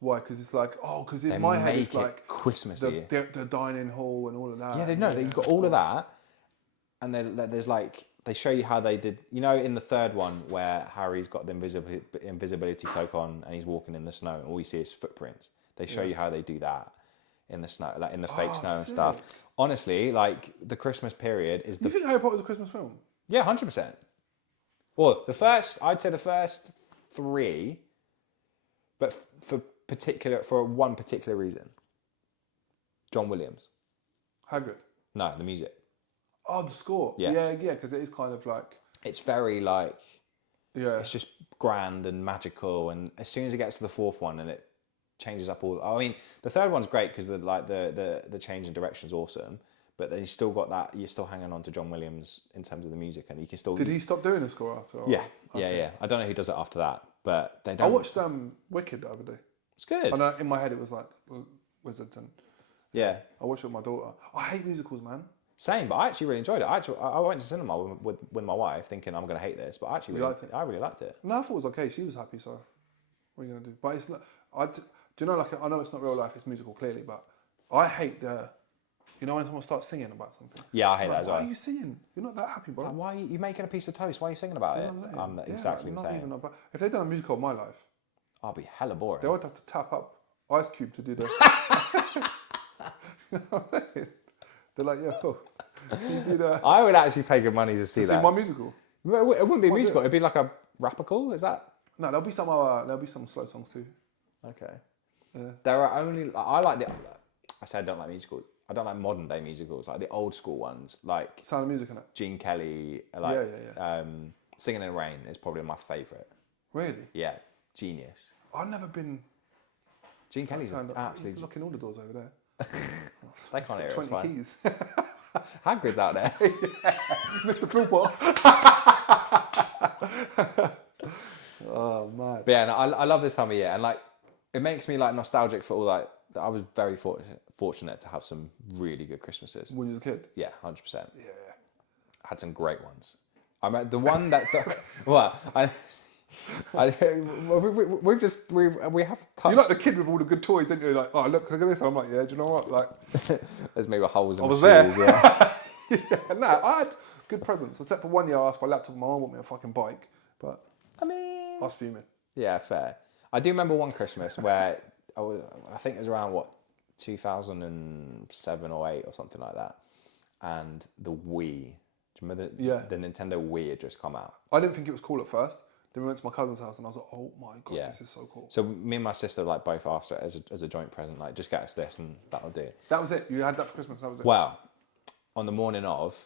Why? Because it's like, because in my head it's like Christmassy. The dining hall and all of that. Yeah, they've got all of that, and there's like they show you how they did. You know, in the third one where Harry's got the invisibility cloak on and he's walking in the snow, and all you see is footprints. They show you how they do that in the snow, like in the fake snow and stuff. Honestly, like the Christmas period is the. You think Harry Potter's a Christmas film? Yeah, 100%. Well, I'd say the first 3, but for one particular reason. John Williams. Hagrid. No, the music. Oh, the score. Yeah, because it is kind of like. It's very like. Yeah. It's just grand and magical, and as soon as it gets to the 4th one, and it changes up all. I mean, the 3rd one's great because the change in direction is awesome. But then you still got that. You're still hanging on to John Williams in terms of the music, and you can still. Did he stop doing the score after? Yeah. I don't know who does it after that, but they don't. I watched Wicked the other day. It's good. And in my head it was like wizards and. Yeah. I watched it with my daughter. I hate musicals, man. Same, but I actually really enjoyed it. I went to cinema with my wife, thinking I'm going to hate this, but I really liked it. No, I thought it was okay. She was happy, so what are you going to do? But it's not. Do you know? Like, I know it's not real life; it's musical, clearly. But I hate the. You know when someone starts singing about something? Yeah, I hate that as well. Why are you singing? You're not that happy, bro. Like, why are you making a piece of toast? Why are you singing about it? I'm exactly the same. If they'd done a musical of my life, I'll be hella boring. They would have to tap up Ice Cube to do the. You know what I'm saying? They're like, yo, you do that. I would actually pay good money to see that. See my musical. It wouldn't be a musical. It'd be like a rapical. Is that? No, there'll be some slow songs too. Okay. Yeah. There are only. I like the. I said I don't like musicals. I don't like modern day musicals, like the old school ones, like Sound of Music in it. Gene Kelly, like Singing in the Rain is probably my favourite. Really? Yeah, genius. I've never been. Gene Kelly's absolutely. He's locking all the doors over there. They can't hear it. 20 keys. Hagrid's out there. Mr. Philpott. Oh man. But yeah, no, I love this time of year, and like it makes me like nostalgic for all like. I was very fortunate to have some really good Christmases. When you was a kid? Yeah, 100%. Yeah. I had some great ones. I mean, the one that... we have touched... You're like the kid with all the good toys, aren't you? Like, oh, look at this. I'm like, yeah, do you know what? Like... There's maybe holes in my shoes. There. Yeah. I had good presents. Except for one year I asked for a laptop, my mum bought me a fucking bike. But... I mean... I was fuming. Yeah, fair. I do remember one Christmas where... I think it was around 2007 or 8 or something like that, and the Wii. Do you remember the Nintendo Wii had just come out? I didn't think it was cool at first. Then we went to my cousin's house and I was like, oh my god, this is so cool. So me and my sister like both asked her as a joint present, like just get us this and that'll do. That was it. You had that for Christmas. That was it. Well, on the morning of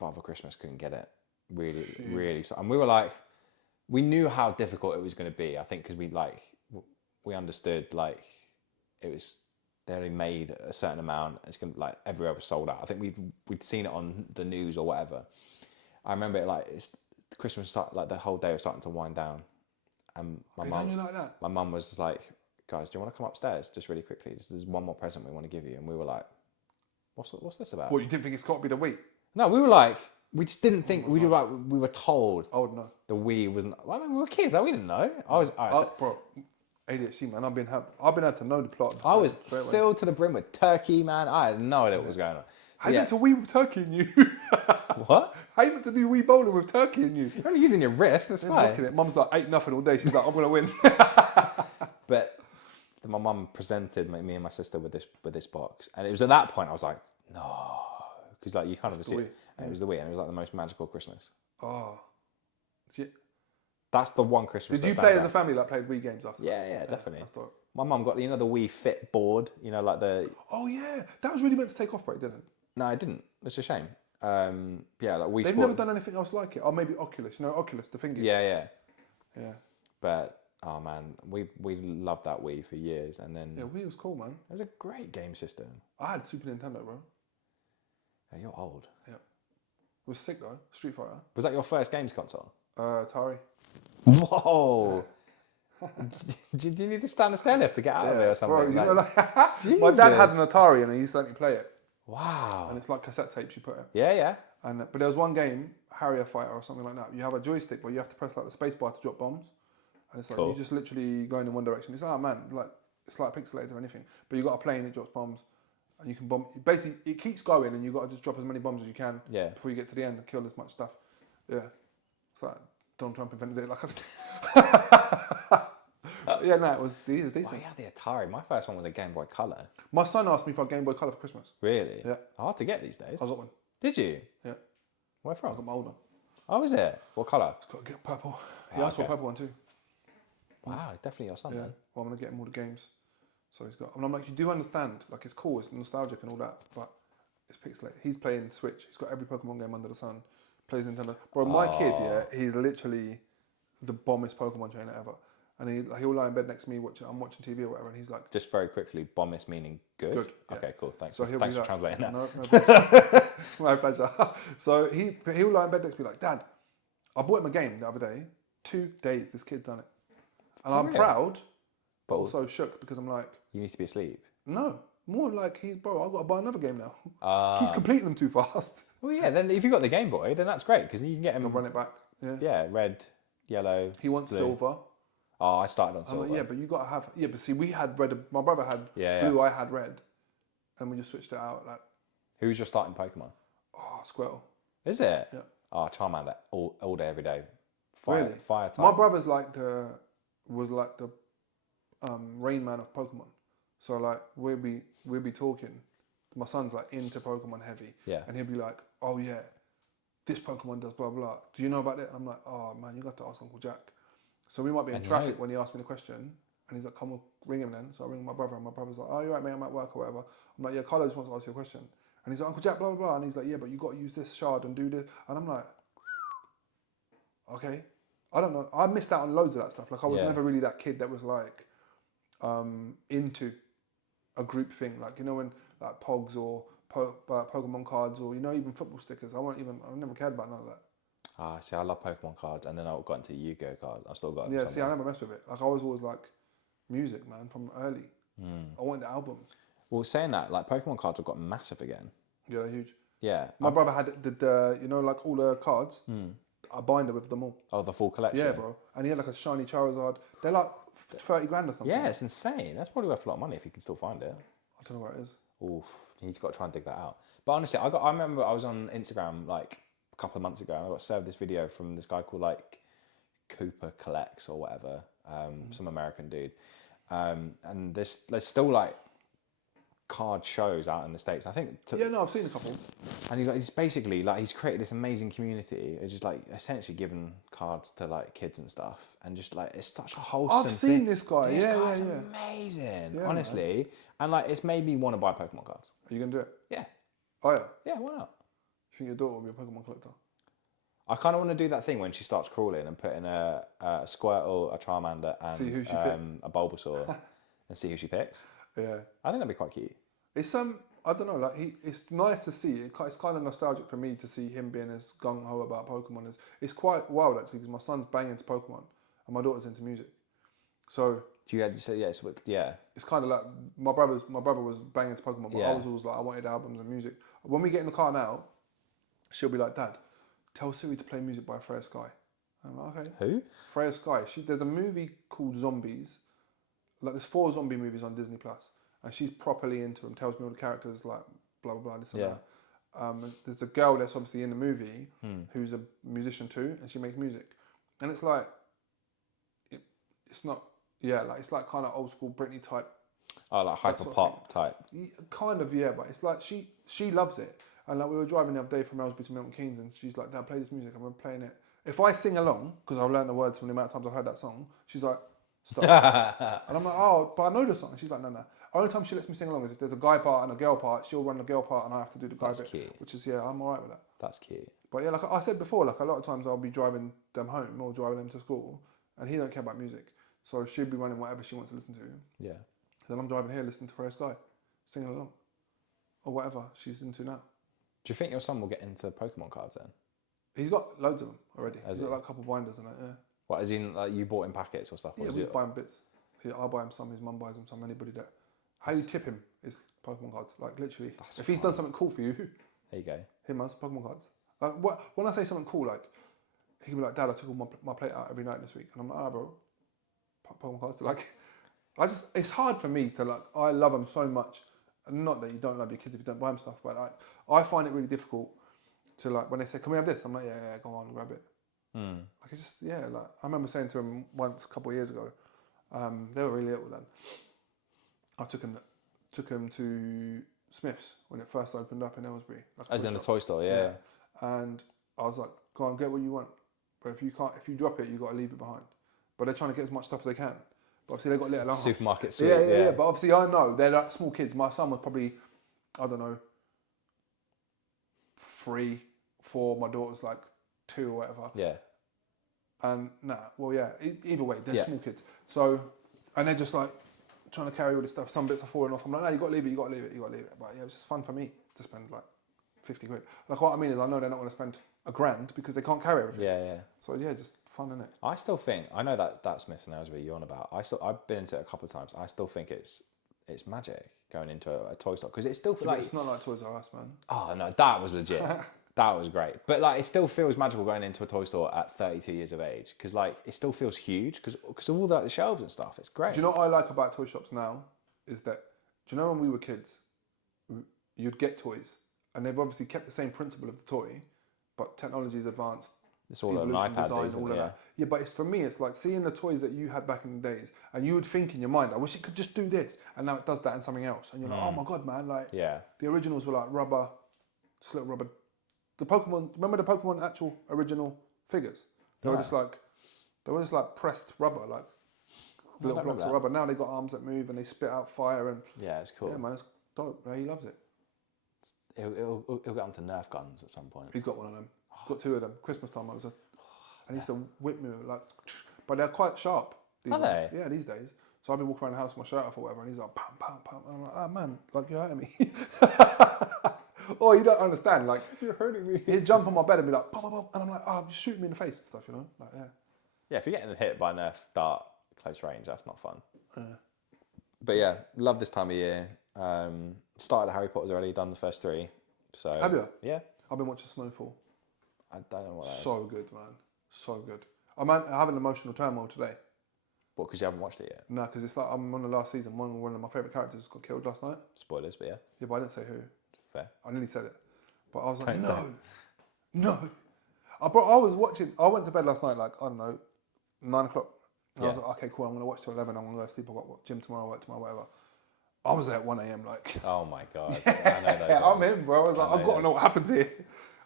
Father Christmas, couldn't get it. Really. So, and we were like, we knew how difficult it was going to be. I think because we understood like they only made a certain amount. It's gonna like everywhere was sold out. I think we'd seen it on the news or whatever. I remember it like Christmas like the whole day was starting to wind down, and like that? my mum was like, guys, do you want to come upstairs just really quickly? There's one more present we want to give you, and we were like, what's this about? What, you didn't think it's got to be the Wii? No, we were like, we just didn't think. We were told. I would know. The Wii wasn't. Well, I mean, we were kids. We didn't know. I was. Bro, ADHD, man. I've been able to know the plot. I was filled to the brim with turkey, man. I had no idea what was going on. How you meant to Wii with turkey in you? What? How you meant to do Wii bowling with turkey in you? You're only using your wrist. That's fine. Mum's like 8-0 all day. She's like, I'm gonna win. But my mum presented me and my sister with this box, and it was at that point I was like, no, because like you kind of see it. And it was the Wii, and it was like the most magical Christmas. Oh, shit. That's the one Christmas. Did you play as a family, like played Wii games after? Yeah, definitely. My mum got the Wii Fit board, like the. Oh yeah, that was really meant to take off, but it didn't. No, it didn't. It's a shame. Like Wii. They've never done anything else like it. Or maybe Oculus. Oculus, the thingy. Yeah. But oh man, we loved that Wii for years, and then. Yeah, Wii was cool, man. It was a great game system. I had Super Nintendo, bro. Yeah, you're old. Yeah. It was sick though. Street Fighter. Was that your first games console? Atari. Whoa. Do you need to stand a stairlift to get out of it or something? Bro, my dad had an Atari and he used to let me play it. Wow. And it's like cassette tapes you put it. Yeah. But there was one game, Harrier Fighter or something like that. You have a joystick where you have to press like the space bar to drop bombs. And it's like you just literally going in one direction. It's it's like pixelated or anything. But you got a plane, it drops bombs. And you can bomb. Basically, it keeps going, and you got to just drop as many bombs as you can before you get to the end and kill as much stuff. Yeah, it's like Donald Trump invented it. Yeah, no, it was decent. Well, yeah, the Atari. My first one was a Game Boy Color. My son asked me for a Game Boy Color for Christmas. Really? Yeah. Hard to get these days. I got one. Did you? Yeah. Where from? I got my old one. Oh, is it? What colour? It's got to get purple. He asked for a purple one too. Wow, definitely your son then. Well, I'm gonna get him all the games. So he's got. And I'm like, you do understand? Like, it's cool, it's nostalgic and all that, but it's pixelated. He's playing Switch. He's got every Pokemon game under the sun. Plays Nintendo. Bro, my kid, he's literally the bombest Pokemon trainer ever. And he'll lie in bed next to me I'm watching TV or whatever, and he's like. Just very quickly, bombest meaning good. Good. Yeah. Okay, cool. Thanks. So Thanks for translating that. No pleasure. My pleasure. So he'll lie in bed next to me like, Dad, I bought him a game the other day. 2 days this kid's done it, and I'm proud, but also shook because I'm like. You need to be asleep. No, more like I've got to buy another game now. Keeps completing them too fast. Well, yeah. Then if you've got the Game Boy, then that's great because you can get him. I'll run it back. Yeah. Yeah, red, yellow. He wants blue. silver. Oh, I started on silver. Like, yeah, but you got to have. Yeah, but see, we had red. My brother had blue. I had red, and we just switched it out. Like, who's your starting Pokemon? Oh, Squirtle. Is it? Yeah. Oh, Charmander all day, every day. Really? Fire type. My brother's was like the Rain Man of Pokemon. So like we'll be talking. My son's like into Pokemon heavy. Yeah. And he'll be like, oh yeah, this Pokemon does blah blah. Do you know about it? And I'm like, oh man, you got to ask Uncle Jack. So we might be in traffic when he asked me the question, and he's like, come on, ring him then. So I ring my brother, and my brother's like, oh, you're right, mate, I'm at work or whatever. I'm like, yeah, Carlos wants to ask you a question. And he's like, Uncle Jack, blah blah blah. And he's like, yeah, but you got to use this shard and do this. And I'm like, okay. I don't know. I missed out on loads of that stuff. Like I was never really that kid that was like into a group thing. Like when like Pogs or Pokemon cards or even football stickers. I never cared about none of that. Ah, see, I love Pokemon cards, and then I got into Yu-Gi-Oh cards. I still got them. Yeah, see, I never messed with it. Like I was always like music, man, from early. I wanted the album. Well, saying that, like Pokemon cards have got massive again. Yeah, they're huge. Yeah. My brother had the like all the cards. A binder with them all. Oh, the full collection. Yeah, bro. And he had like a shiny Charizard. They're like 30 grand or something. Yeah, it's insane. That's probably worth a lot of money if you can still find it. I don't know where it is. Oof, you've got to try and dig that out. But honestly, I remember I was on Instagram like a couple of months ago, and I got served this video from this guy called like Cooper Collects or whatever, some American dude. And there's still like card shows out in the States. I think. I've seen a couple. And he's basically like he's created this amazing community. It's just like essentially giving cards to like kids and stuff, and just like it's such a wholesome. I've seen this guy. This guy's amazing, honestly. Man. And like it's made me want to buy Pokemon cards. Are you gonna do it? Yeah. Oh yeah. Yeah, why not? You think your daughter will be a Pokemon collector? I kind of want to do that thing when she starts crawling and put in a Squirtle, a Charmander, and a Bulbasaur, and see who she picks. Yeah. I think that'd be quite cute. It's I don't know, like it's nice to see. It's kind of nostalgic for me to see him being as gung ho about Pokemon. It's quite wild actually because my son's banging into Pokemon and my daughter's into music. So Do you had to say yeah? Yeah. it's kind of like my brother was banging into Pokemon, but I was always like I wanted albums and music. When we get in the car now, she'll be like, "Dad, tell Siri to play music by Freya Sky." I'm like, "Okay." Who? Freya Sky. There's a movie called Zombies. Like there's 4 zombie movies on Disney Plus, and she's properly into them. Tells me all the characters, like blah blah blah, this and that. There's a girl that's obviously in the movie who's a musician too, and she makes music, and it's like, it's not, like it's like kind of old school Britney type. Oh, like hyper pop type. Kind of, yeah, but it's like she loves it, and like we were driving the other day from Ellesby to Milton Keynes, and she's like, "Dad, play this music." I'm playing it. If I sing along, because I've learned the words from the amount of times I've heard that song, she's like, "Stop." And I'm like, "Oh, but I know the song." And she's like, "No. Only time she lets me sing along is if there's a guy part and a girl part. She'll run the girl part, and I have to do the guy bit." Cute. Which is, I'm alright with that. That's cute. But yeah, like I said before, like a lot of times I'll be driving them home or driving them to school, and he don't care about music, so she'll be running whatever she wants to listen to. Yeah. Then I'm driving here listening to Freya Sky, singing along, or whatever she's into now. Do you think your son will get into Pokemon cards then? He's got loads of them already. Has He's got he? like a couple of binders and that, yeah. What, as in like you bought in packets or stuff? Yeah, we buy him bits. I buy him some, his mum buys him some, anybody that... How you tip him is Pokemon cards, like literally. If he's done something cool for you, there you go. Him has Pokemon cards. Like when I say something cool, like he can be like, "Dad, I took all my plate out every night this week," and I'm like, "Ah, bro, Pokemon cards." Like, it's hard for me to like. I love them so much, and not that you don't love your kids if you don't buy them stuff, but like I find it really difficult to like when they say, "Can we have this?" I'm like, "Yeah, go on, grab it." Like it's just like I remember saying to him once a couple of years ago, they were really little then. I took him to Smith's when it first opened up in Aylesbury. Like as in a toy store, yeah. And I was like, "Go on, get what you want. But if you drop it, you got to leave it behind." But they're trying to get as much stuff as they can. But obviously they got little supermarket suite. Yeah. But obviously I know they're like small kids. My son was probably, I don't know, 3, 4. My daughter's like 2 or whatever. Yeah. And either way, they're small kids. So, and they're just like trying to carry all this stuff. Some bits are falling off. I'm like, "No, you got to leave it. You got to leave it." But yeah, it was just fun for me to spend like 50 quid. Like what I mean is, I know they're not going to spend £1,000 because they can't carry everything. Yeah. So yeah, just fun, innit? I still think I know that Smiths and Aylesbury you're on about. I've been into it a couple of times. I still think it's magic going into a toy store because it's still like it's not like Toys R Us, man. Oh no, that was legit. That was great. But like, it still feels magical going into a toy store at 32 years of age because like it still feels huge because of all the shelves and stuff. It's great. Do you know what I like about toy shops now? Is that do you know when we were kids, you'd get toys and they've obviously kept the same principle of the toy, but technology's advanced. It's all on iPad, design, all of that. Yeah, but for me, it's like seeing the toys that you had back in the days, and you would think in your mind, "I wish it could just do this," and now it does that and something else, and you're like, "Oh my god, man!" Like, the originals were like rubber, just little rubber. The Pokemon, remember the Pokemon actual original figures? They were just like pressed rubber, like little blocks of rubber. Now they got arms that move and they spit out fire and it's cool. Yeah, man, it's dope. Yeah, he loves it. He'll get onto Nerf guns at some point. He's got one of them. Got 2 of them. Christmas time, and he used to whip me like, but they're quite sharp. Are they? Yeah, these days. So I've been walking around the house with my shirt off or whatever, and he's like, "Pam, pam, pam," and I'm like, "Ah, man, like you're hurting me." Oh, you don't understand. Like you're hurting me. He'd jump on my bed and be like, "Pam, pam, pam," and I'm like, "Oh, just shoot me in the face and stuff," you know? Like, yeah. Yeah, if you're getting hit by a Nerf dart close range, that's not fun. But yeah, love this time of year. Started Harry Potter's already, done the first 3. So have you? Yeah. I've been watching Snowfall. I don't know what that is. So good, man. So good. I'm having emotional turmoil today. What, because you haven't watched it yet? No, because it's like I'm on the last season. One of my favourite characters got killed last night. Spoilers, but yeah. Yeah, but I didn't say who. Fair. I nearly said it. But I was like, no. I was watching, I went to bed last night like, I don't know, 9 o'clock. And I was like, okay, cool, I'm going to watch till 11. I'm going to go to sleep. I've got gym tomorrow, work tomorrow, whatever. I was there at 1 a.m. like. Oh my God. Yeah, I'm in, bro. I was like, I've got to know what happens here.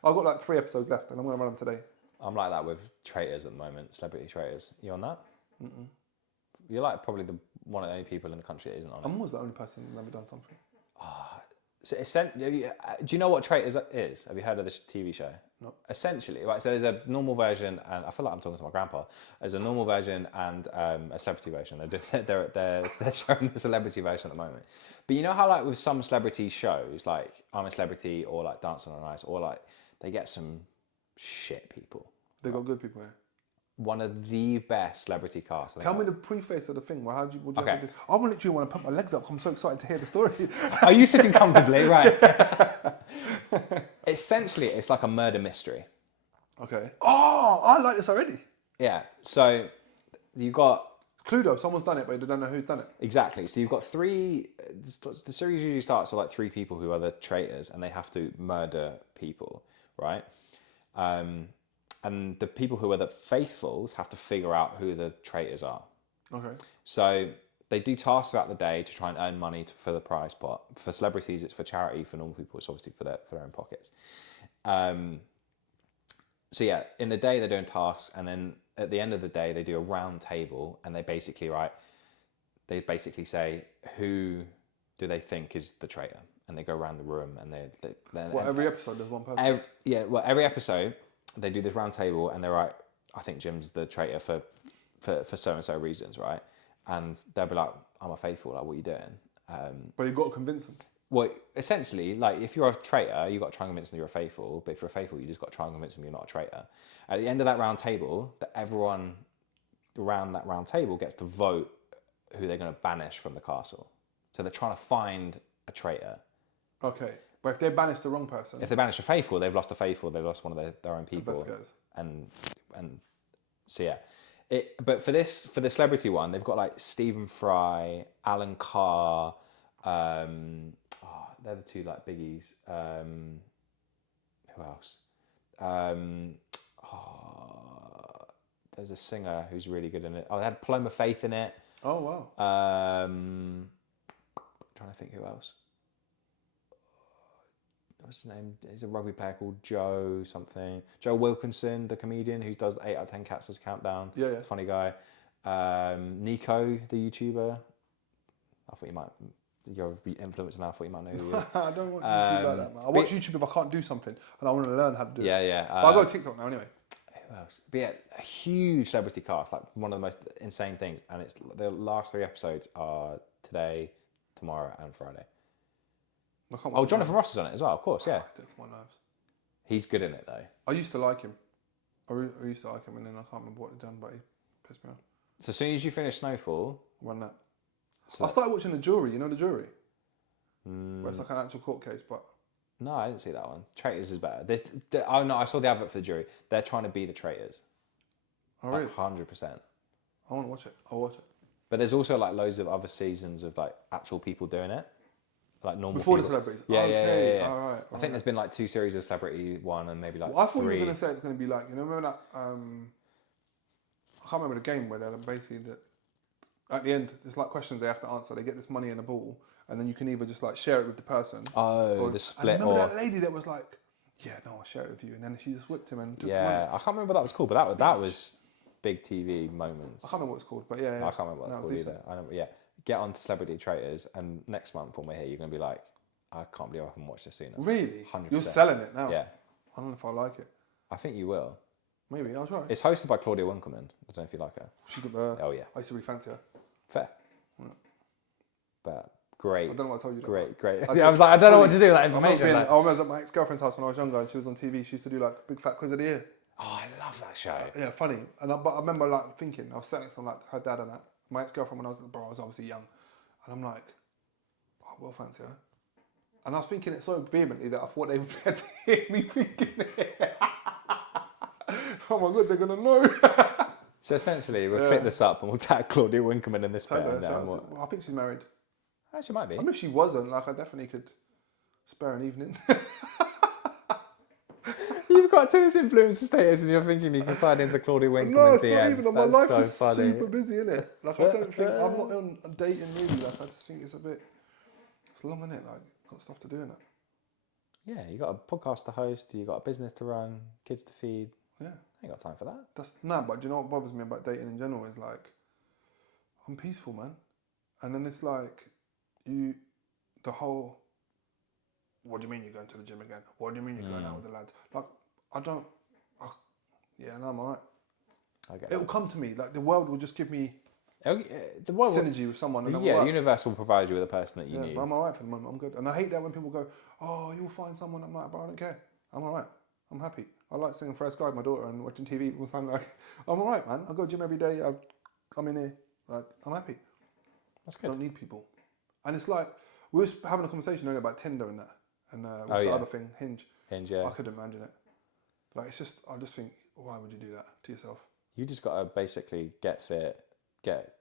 I've got like 3 episodes left and I'm going to run them today. I'm like that with Traitors at the moment, Celebrity Traitors. You on that? Mm-mm. You're like probably one of the only people in the country that isn't on it. I'm always the only person who's never done something. So do you know what Traitors is? Have you heard of this TV show? No. Essentially, right. So there's a normal version, and I feel like I'm talking to my grandpa. There's a normal version and a celebrity version. They're showing the celebrity version at the moment. But you know how like with some celebrity shows, like I'm a Celebrity or like Dancing on Ice, or like they get some shit people. They got good people here. One of the best celebrity casts. Tell me the preface of the thing. Well, what do you Okay. have to do? I literally want to put my legs up. I'm so excited to hear the story. Are you sitting comfortably? Right. Essentially, it's like a murder mystery. Okay. Oh, I like this already. Yeah. So you got Cluedo. Someone's done it, but they don't know who's done it. exactly. So you've got three. The series usually starts with like three people who are the traitors, and they have to murder people, right? And the people who are the faithfuls have to figure out who the traitors are. Okay. So they do tasks throughout the day to try and earn money for the prize pot. For celebrities, it's for charity. For normal people, it's obviously for their own pockets. So yeah, in the day they're doing tasks, and then at the end of the day they do a round table, and they basically say who do they think is the traitor, and they go around the room, and every episode there's one person. Every episode they do this round table, and they're like, I think Jim's the traitor for so and so reasons, right? And they'll be like, I'm a faithful, like, what are you doing? But you've got to convince them. Well, essentially, like, if you're a traitor, you've got to try and convince them you're a faithful, but if you're a faithful, you just got to try and convince them you're not a traitor. At the end of that round table, everyone around that round table gets to vote who they're going to banish from the castle. So they're trying to find a traitor. Okay. But if they banish the wrong person... If they banish a faithful, they've lost a faithful, they've lost one of their own people. The best guys. And so, yeah. But for the celebrity one, they've got like Stephen Fry, Alan Carr, they're the two like biggies. Who else? There's a singer who's really good in it. Oh, they had Paloma Faith in it. Oh wow. Trying to think who else. What's his name? He's a rugby player called Joe something. Joe Wilkinson, the comedian who does 8 out of 10 Cats as Countdown. Yeah. Funny guy. Nico, the YouTuber. I thought you might. You're an influencer now. I thought you might know who he is. I don't want to do like that, man. I watch YouTube if I can't do something, and I want to learn how to do it. Yeah. But I go to TikTok now anyway. Who else? But yeah, a huge celebrity cast, like one of the most insane things. And it's the last 3 episodes are today, tomorrow, and Friday. Oh, Jonathan Ross is on it as well, of course, yeah. That's my nerves. He's good in it though. I used to like him. I used to like him, and then I can't remember what he'd done, but he pissed me off. So as soon as you finish Snowfall, Won that. So I started watching The Jury. You know The Jury? Mm, Where it's like an actual court case, but... No, I didn't see that one. Traitors is better. Oh no, I saw the advert for The Jury. They're trying to be the traitors. Oh really? 100%. I want to watch it. I'll watch it. But there's also like loads of other seasons of like actual people doing it. Like normal Before people. the celebrities? Yeah. All right. I think there's been like 2 series of Celebrity One and maybe like I thought 3. you were going to say it's going to be like, you know, remember that, I can't remember the game where they're basically, at the end, there's like questions they have to answer. They get this money in a ball, and then you can either just like share it with the person. Oh, the split. I remember that lady that was like, yeah, no, I'll share it with you. And then she just whipped him and took the money. I can't remember that was cool, but that was big TV moments. I can't remember what it's called, but yeah. I can't remember what it's called either. I don't, get on to Celebrity Traitors, and next month when we're here, you're going to be like, I can't believe I haven't watched this sooner. Really? 100%. You're selling it now? Yeah. I don't know if I like it. I think you will. Maybe, I'll try. It's hosted by Claudia Winkleman. I don't know if you like her. She's good. Oh yeah. I used to really fancy her. Fair. Yeah. But great. I don't know what I told you. Great. I was like, I don't know what to do with that information. I was at my ex-girlfriend's house when I was younger, and she was on TV. She used to do like Big Fat Quiz of the Year. Oh, I love that show. Yeah, funny. But I remember like thinking, I was sitting next to like her dad and that. My ex-girlfriend when I was obviously young, and I'm like, oh, I will fancy her. And I was thinking it so vehemently that I thought they would be able to hear me thinking it. Oh my God, they're gonna know. So essentially, we'll clip this up and we'll tag Claudia Winkleman in this bit. I think she's married. She might be. I mean, if she wasn't, like, I definitely could spare an evening. You've got to this influencer status and you're thinking you can slide into Claudia Winkleman's DMs. Not even. My life is funny. super busy, innit? Like, I don't think, I'm not on dating really. Like, I just think it's long, innit? Like, got stuff to do, innit? Yeah, you got a podcast to host, you got a business to run, kids to feed. Yeah. I ain't got time for that. But do you know what bothers me about dating in general is like, I'm peaceful, man. And then it's like, the whole what do you mean you're going to the gym again? What do you mean you're going out with the lads? Like, I don't. Yeah, no, I'm alright. It will come to me. Like the world will just give me the world synergy with someone. And the universe will provide you with a person that you need. I'm alright for the moment. I'm good. And I hate that when people go, "Oh, you'll find someone." I'm like, "But I don't care. I'm alright. I'm happy. I like singing First Guy with my daughter and watching TV all the time. Like, I'm alright, man. I go to gym every day. I'm in here. Like, I'm happy. That's good. I don't need people. And it's like we were having a conversation earlier about Tinder and that, and the other thing, Hinge. Hinge, yeah. I couldn't imagine it. Like, it's just, I just think, why would you do that to yourself? You just got to basically get fit, get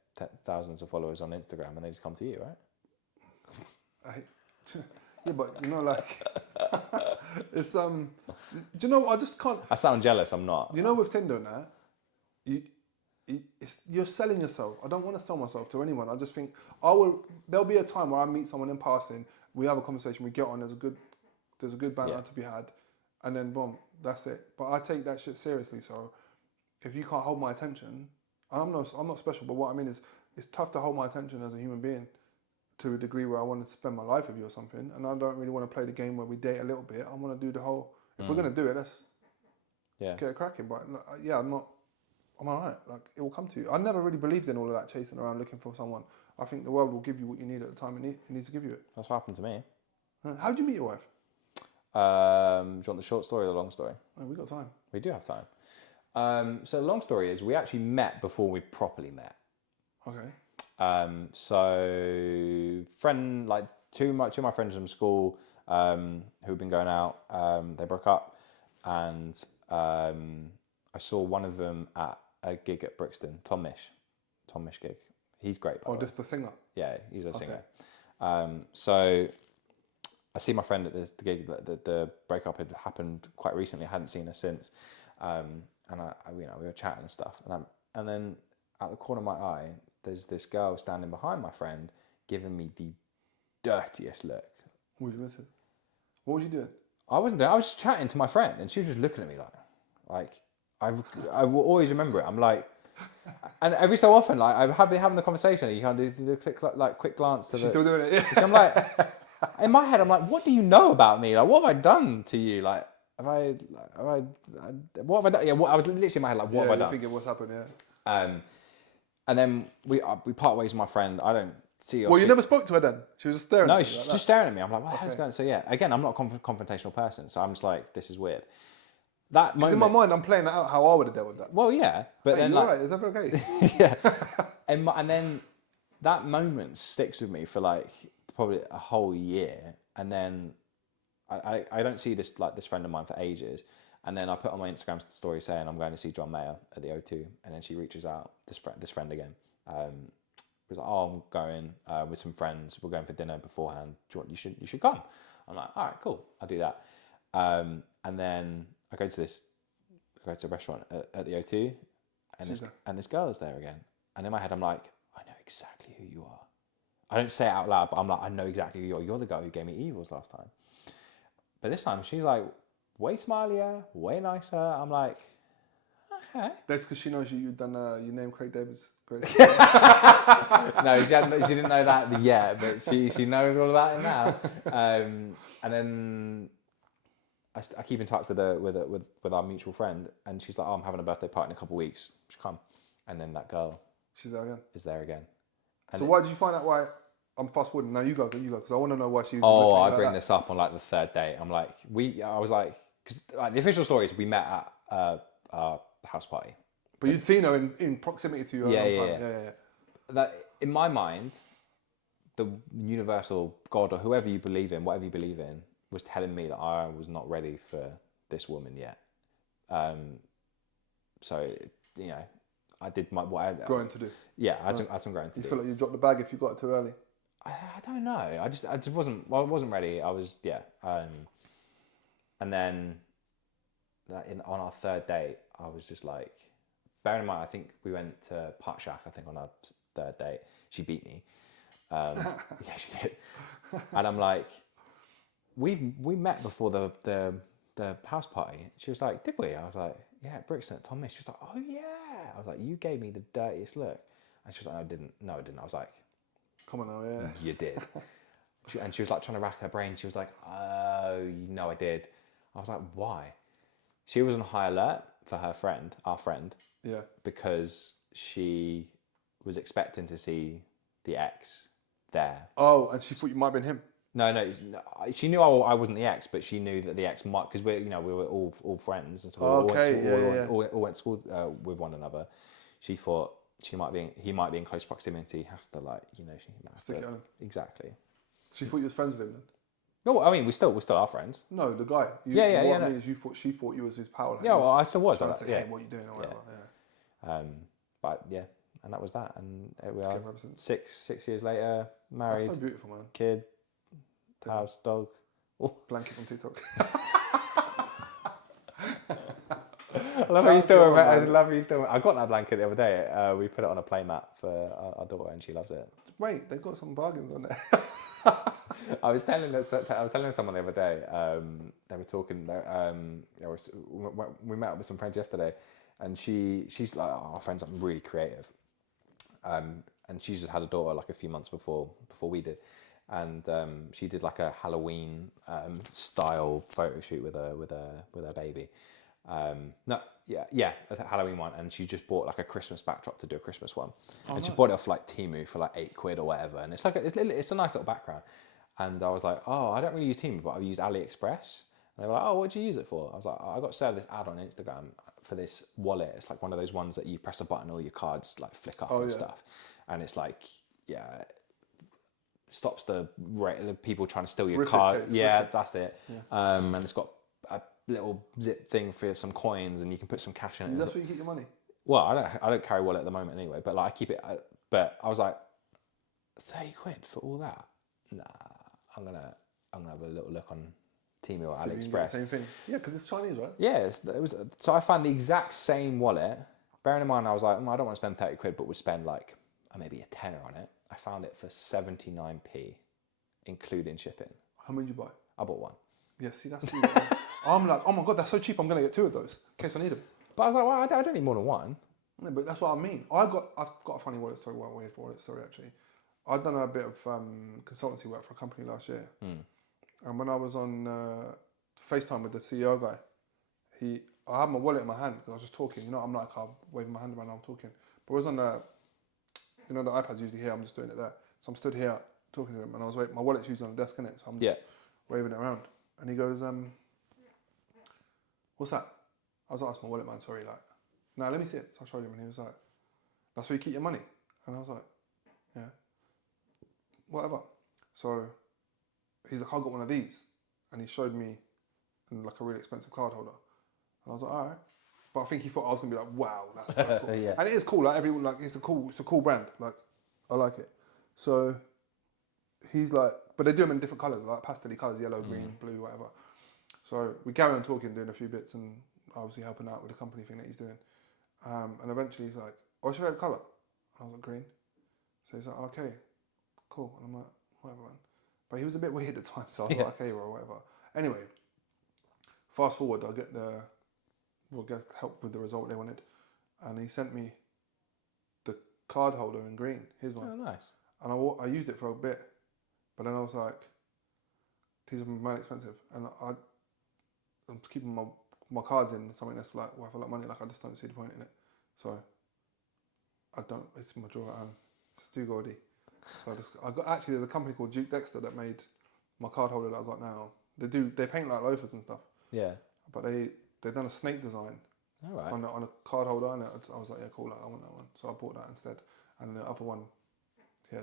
thousands of followers on Instagram, and they just come to you, right? Yeah, but you know, like, it's do you know? I just can't. I sound jealous. I'm not. You know, with Tinder and that, you're selling yourself. I don't want to sell myself to anyone. I just think there'll be a time where I meet someone in passing, we have a conversation, we get on. There's a good banter to be had, and then boom, that's it. But I take that shit seriously. So if you can't hold my attention, I'm not special. But what I mean is, it's tough to hold my attention as a human being to a degree where I want to spend my life with you or something. And I don't really want to play the game where we date a little bit. I want to do the whole. If we're gonna do it, let's get it cracking. But I'm alright. Like, it will come to you. I never really believed in all of that chasing around looking for someone. I think the world will give you what you need at the time it needs to give you it. That's what happened to me. How did you meet your wife? Do you want the short story or the long story? Oh, we got time. We do have time. So the long story is we actually met before we properly met. Okay. So two of my friends from school who've been going out, they broke up, and I saw one of them at a gig at Brixton, Tom Mish gig. He's great. Just the singer? Yeah, he's a singer. So I see my friend at the gig. The breakup had happened quite recently. I hadn't seen her since, and we were chatting and stuff. And then at the corner of my eye, there's this girl standing behind my friend, giving me the dirtiest look. What was you missing? What was you doing? I wasn't doing. I was just chatting to my friend, and she was just looking at me like I will always remember it. I'm like, and every so often, like I've been having the conversation, you can't do the quick glance to She's still doing it. Yeah. So I'm like, in my head, I'm like, what do you know about me? Like, what have I done to you? Like, what have I done? Yeah, I was literally in my head like, what have I done? Thinking what's happened? Yeah. And then we part ways with my friend. I don't see her. Well, you never spoke to her then. She was just staring. No, she's just staring at me. I'm like, what the hell's going on? So yeah, again, I'm not a confrontational person, so I'm just like, this is weird. That moment, in my mind, I'm playing that out how I would have dealt with that. Well, yeah, but then right, is everything okay? Yeah, and then that moment sticks with me for like probably a whole year, and then I don't see this friend of mine for ages, and then I put on my Instagram story saying I'm going to see John Mayer at the O2, and then she reaches out, this friend again, was like, oh, I'm going with some friends, we're going for dinner beforehand, you should come. I'm like, all right, cool, I'll do that, and then I go to a restaurant at the O2, and this girl is there again. And in my head, I'm like, I know exactly who you are. I don't say it out loud, but I'm like, I know exactly who you are. You're the girl who gave me evils last time. But this time, she's like, way smilier, way nicer. I'm like, okay. That's because she knows you've done, you named Craig Davis. No, she didn't know that yet, but she knows all about it now. And then I keep in touch with our mutual friend, and she's like, oh, I'm having a birthday party in a couple of weeks. She come, and then that girl is there again. And so why did you find out why? I'm fast forwarding. No, you go, because I want to know why she's. Oh, I bring this up on like the third date. I'm like, I was like, because the official story is we met at our house party. But you'd seen her in proximity to you. Yeah. That in my mind, the universal God or whoever you believe in, whatever you believe in, was telling me that I was not ready for this woman yet. So, you know, I did growing to do. Yeah, I had some growing to do. You feel like you dropped the bag if you got it too early? I don't know. I just wasn't. Well, I wasn't ready. I was and then on our third date, I was just like, bearing in mind, I think we went to Park Shack. I think on our third date, she beat me. Yeah, she did. And I'm like, we met before the house party. She was like, did we? I was like, yeah, at Brixton at Tom Mish. She was like, oh yeah. I was like, you gave me the dirtiest look. And she was like, no, I didn't. I was like, come on now, yeah. You did. And she was like trying to rack her brain. She was like, oh, I did. I was like, why? She was on high alert for her friend, our friend. Yeah. Because she was expecting to see the ex there. Oh, and she thought you might have been him. No. She knew I wasn't the ex, but she knew that the ex might, because we were all friends, and so we all went to school with one another. She thought he might be in close proximity. Has to Stick it on him. Exactly. She thought you was friends with him then. No, I mean we still are friends. No, the guy. What I mean is she thought you was his pal. Like, well, I still was. Trying to say, hey, what are you doing or whatever. Yeah. But yeah, and that was that, and here we are. 6 years later, married. That's so beautiful, man. Kid, house, dog. Blanket on TikTok. I love how you still remember. I love how you still. I got that blanket the other day. We put it on a play mat for our daughter, and she loves it. Wait, they've got some bargains on there. I was telling someone the other day. They were talking. We met up with some friends yesterday, and she's like, our friend's like really creative, and she's just had a daughter like a few months before we did, and she did like a Halloween style photo shoot with her baby. A Halloween one, and she just bought like a Christmas backdrop to do a Christmas one, and she bought it off like Temu for like £8 or whatever, and it's like it's a nice little background. And I was like, oh, I don't really use Temu, but I use AliExpress. And they were like, oh, what do you use it for? I was like, I got served this ad on Instagram for this wallet. It's like one of those ones that you press a button, all your cards like flick up stuff, and it's like, stops the people trying to steal your card. That's it. Yeah. And it's got a little zip thing for some coins, and you can put some cash in it. That's where you keep your money. Well, I don't carry a wallet at the moment anyway, but like I keep it. But I was like, £30 for all that? Nah, I'm gonna have a little look on Temu or AliExpress. Same thing. Yeah, because it's Chinese, right? Yeah, it was. So I found the exact same wallet. Bearing in mind, I was like, I don't want to spend £30, but would spend like maybe a tenner on it. I found it for 79p, including shipping. How many did you buy? I bought one. Yeah, see, that's cheap. I'm like, oh my god, that's so cheap. I'm gonna get 2 of those in case I need them. But I was like, well, I don't need more than one. No, but that's what I mean. I've got a funny wallet story. Well, weird wallet story actually. I'd done a bit of consultancy work for a company last year, and when I was on FaceTime with the CEO guy, I had my wallet in my hand because I was just talking. I'm like, I'll wave my hand around and I'm talking. But I was on the iPad's usually here. I'm just doing it there. So I'm stood here talking to him, and I was waiting. My wallet's usually on the desk, innit? So I'm just waving it around, and he goes, "What's that?" I was like, "That's my wallet, man. Sorry, like, no, let me see it." So I showed him, and he was like, "That's where you keep your money?" And I was like, "Yeah." Whatever. So he's like, I got one of these, and he showed me like a really expensive card holder, and I was like, all right. But I think he thought I was gonna be like, wow, that's so cool. Yeah. And it is cool. Like everyone, like it's a cool brand. Like I like it. So he's like, but they do them in different colours, like pastel colours, yellow, green, blue, whatever. So we carry on talking, doing a few bits, and obviously helping out with the company thing that he's doing. And eventually he's like, what's your favourite colour? And I was like, green. So he's like, okay. Cool. And I'm like, whatever, man. But he was a bit weird at the time, so I was like, okay, or whatever. Anyway, fast forward, I get help with the result they wanted, and he sent me the card holder in green, his one. Oh, nice. And I used it for a bit, but then I was like, these are mad expensive, and I'm keeping my cards in something that's like worth a lot of money. Like I just don't see the point in it, so I don't. It's my drawer at home. It's too gaudy. So there's a company called Duke Dexter that made my card holder that I got now. They paint like loafers and stuff. Yeah. But they've done a snake design on a card holder, and I was like, yeah, cool, like, I want that one. So I bought that instead. And the other one,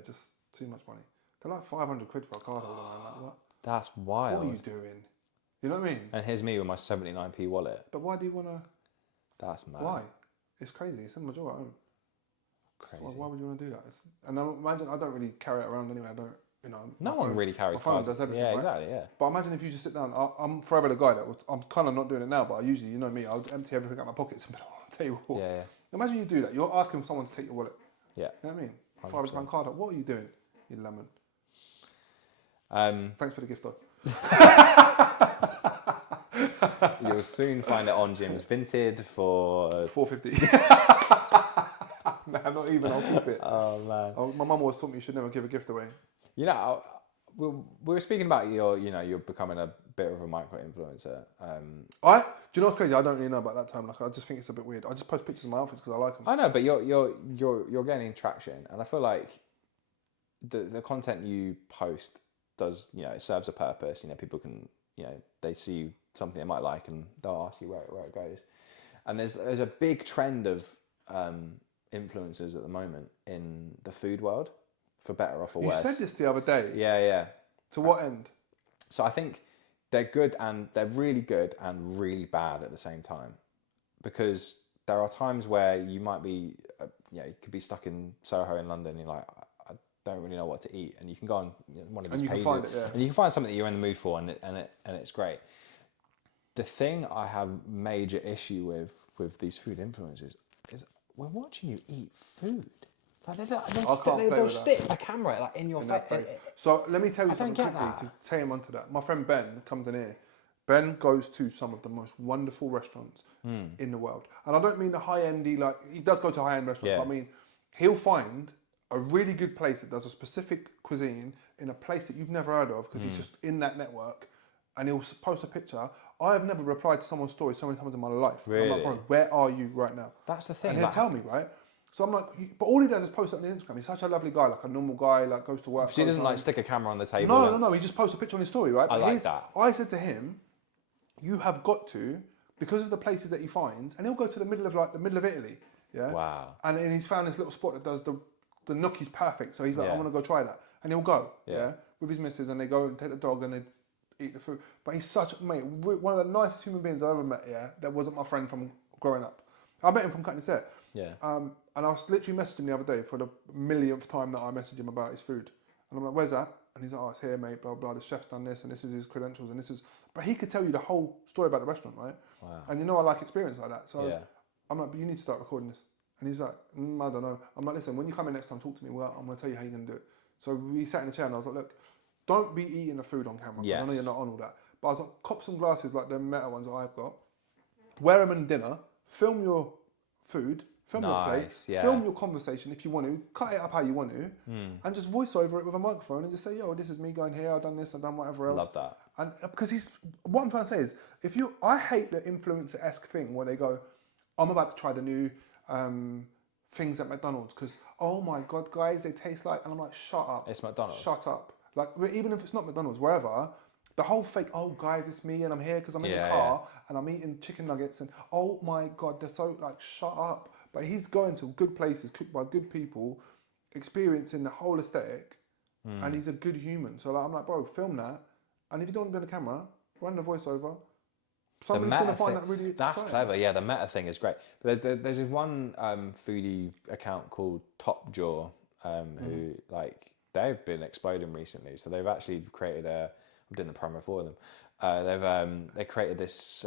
just too much money. They're like £500 for a card holder, man. Like, what? That's wild. What are you doing? You know what I mean? And here's me with my 79p wallet. But why do you want to? That's mad. Why? It's crazy. It's in my drawer at home. Crazy. Why would you want to do that? And I imagine I don't really carry it around anyway. I don't, No one really carries cards. Does everything, right? Exactly, yeah. But imagine if you just sit down. I'm forever the guy I'm kind of not doing it now, but I usually, you know me, I'll empty everything out my pockets and put it on the table. Yeah. Imagine you do that. You're asking someone to take your wallet. Yeah. You know what I mean? £500 card. What are you doing, you lemon? Thanks for the gift, though. You'll soon find it on Jim's Vinted for £4.50. Nah, not even. I'll keep it. Oh man. My mum always taught me you should never give a gift away. we were speaking about you're becoming a bit of a micro influencer. Do you know what's crazy? I don't really know about that time. Like, I just think it's a bit weird. I just post pictures of my outfits because I like them. I know, but you're gaining traction, and I feel like the content you post does, it serves a purpose. People can, they see something they might like and they'll ask you where it goes. And there's a big trend of influencers at the moment in the food world, for better or for worse. You said this the other day. Yeah. To what end? So I think they're good, and they're really good and really bad at the same time, because there are times where you might be, you could be stuck in Soho in London. You're like, I don't really know what to eat, and you can go on one of these pages, and you can find something that you're in the mood for, and it's great. The thing I have major issue with these food influencers is we're watching you eat food. Like they'll stick a camera like in your face. So let me tell you something quickly to take him onto that. My friend Ben comes in here. Ben goes to some of the most wonderful restaurants in the world, and I don't mean the high-endy. Like, he does go to high-end restaurants, but I mean, he'll find a really good place that does a specific cuisine in a place that you've never heard of because he's just in that network, and he'll post a picture. I have never replied to someone's story so many times in my life. Really? I'm like, bro, where are you right now? That's the thing. And he'll tell me, right? So I'm like, but all he does is post it on the Instagram. He's such a lovely guy, like a normal guy, like goes to work. So he doesn't like stick a camera on the table. No. He just posts a picture on his story, right? I like that. I said to him, you have got to, because of the places that he finds, and he'll go to the middle of Italy, yeah. Wow. And he's found this little spot that does the gnocchi's perfect. So he's like, I want to go try that, and he'll go, with his missus, and they go and take the dog and they eat the food. But he's such one of the nicest human beings I've ever met. Yeah, that wasn't my friend from growing up. I met him from cutting his hair. Yeah. And I was literally messaging him the other day for the millionth time that I messaged him about his food. And I'm like, where's that? And he's like, oh, it's here, mate, blah, blah. The chef's done this, and this is his credentials, and this is... But he could tell you the whole story about the restaurant, right? Wow. And I like experience like that. So I'm like, but you need to start recording this. And he's like, I don't know. I'm like, listen, when you come in next time, talk to me. Well, I'm going to tell you how you're going to do it. So we sat in the chair, and I was like, look, don't be eating the food on camera. Yes. I know you're not on all that. But I was like, cop some glasses like the Meta ones that I've got. Wear them in dinner. Film your food. Film your plate, film your conversation if you want to, cut it up how you want to, and just voice over it with a microphone and just say, yo, this is me going here, I've done this, I've done whatever else. Love that. And because what I'm trying to say is, I hate the influencer-esque thing where they go, I'm about to try the new things at McDonald's because, oh my God, guys, they taste like, and I'm like, shut up. It's McDonald's. Shut up. Like, even if it's not McDonald's, wherever, the whole fake, oh guys, it's me and I'm here because I'm in the car and I'm eating chicken nuggets and, oh my God, they're so, like, shut up. But he's going to good places, cooked by good people, experiencing the whole aesthetic, and he's a good human. So I'm like, bro, film that. And if you don't want to be on the camera, run the voiceover. Somebody's going to find that really That's exciting. clever, yeah, the meta thing is great. But there's this one foodie account called Top Jaw, who, like, they've been exploding recently. So they've actually created I'm doing the promo for them. They created this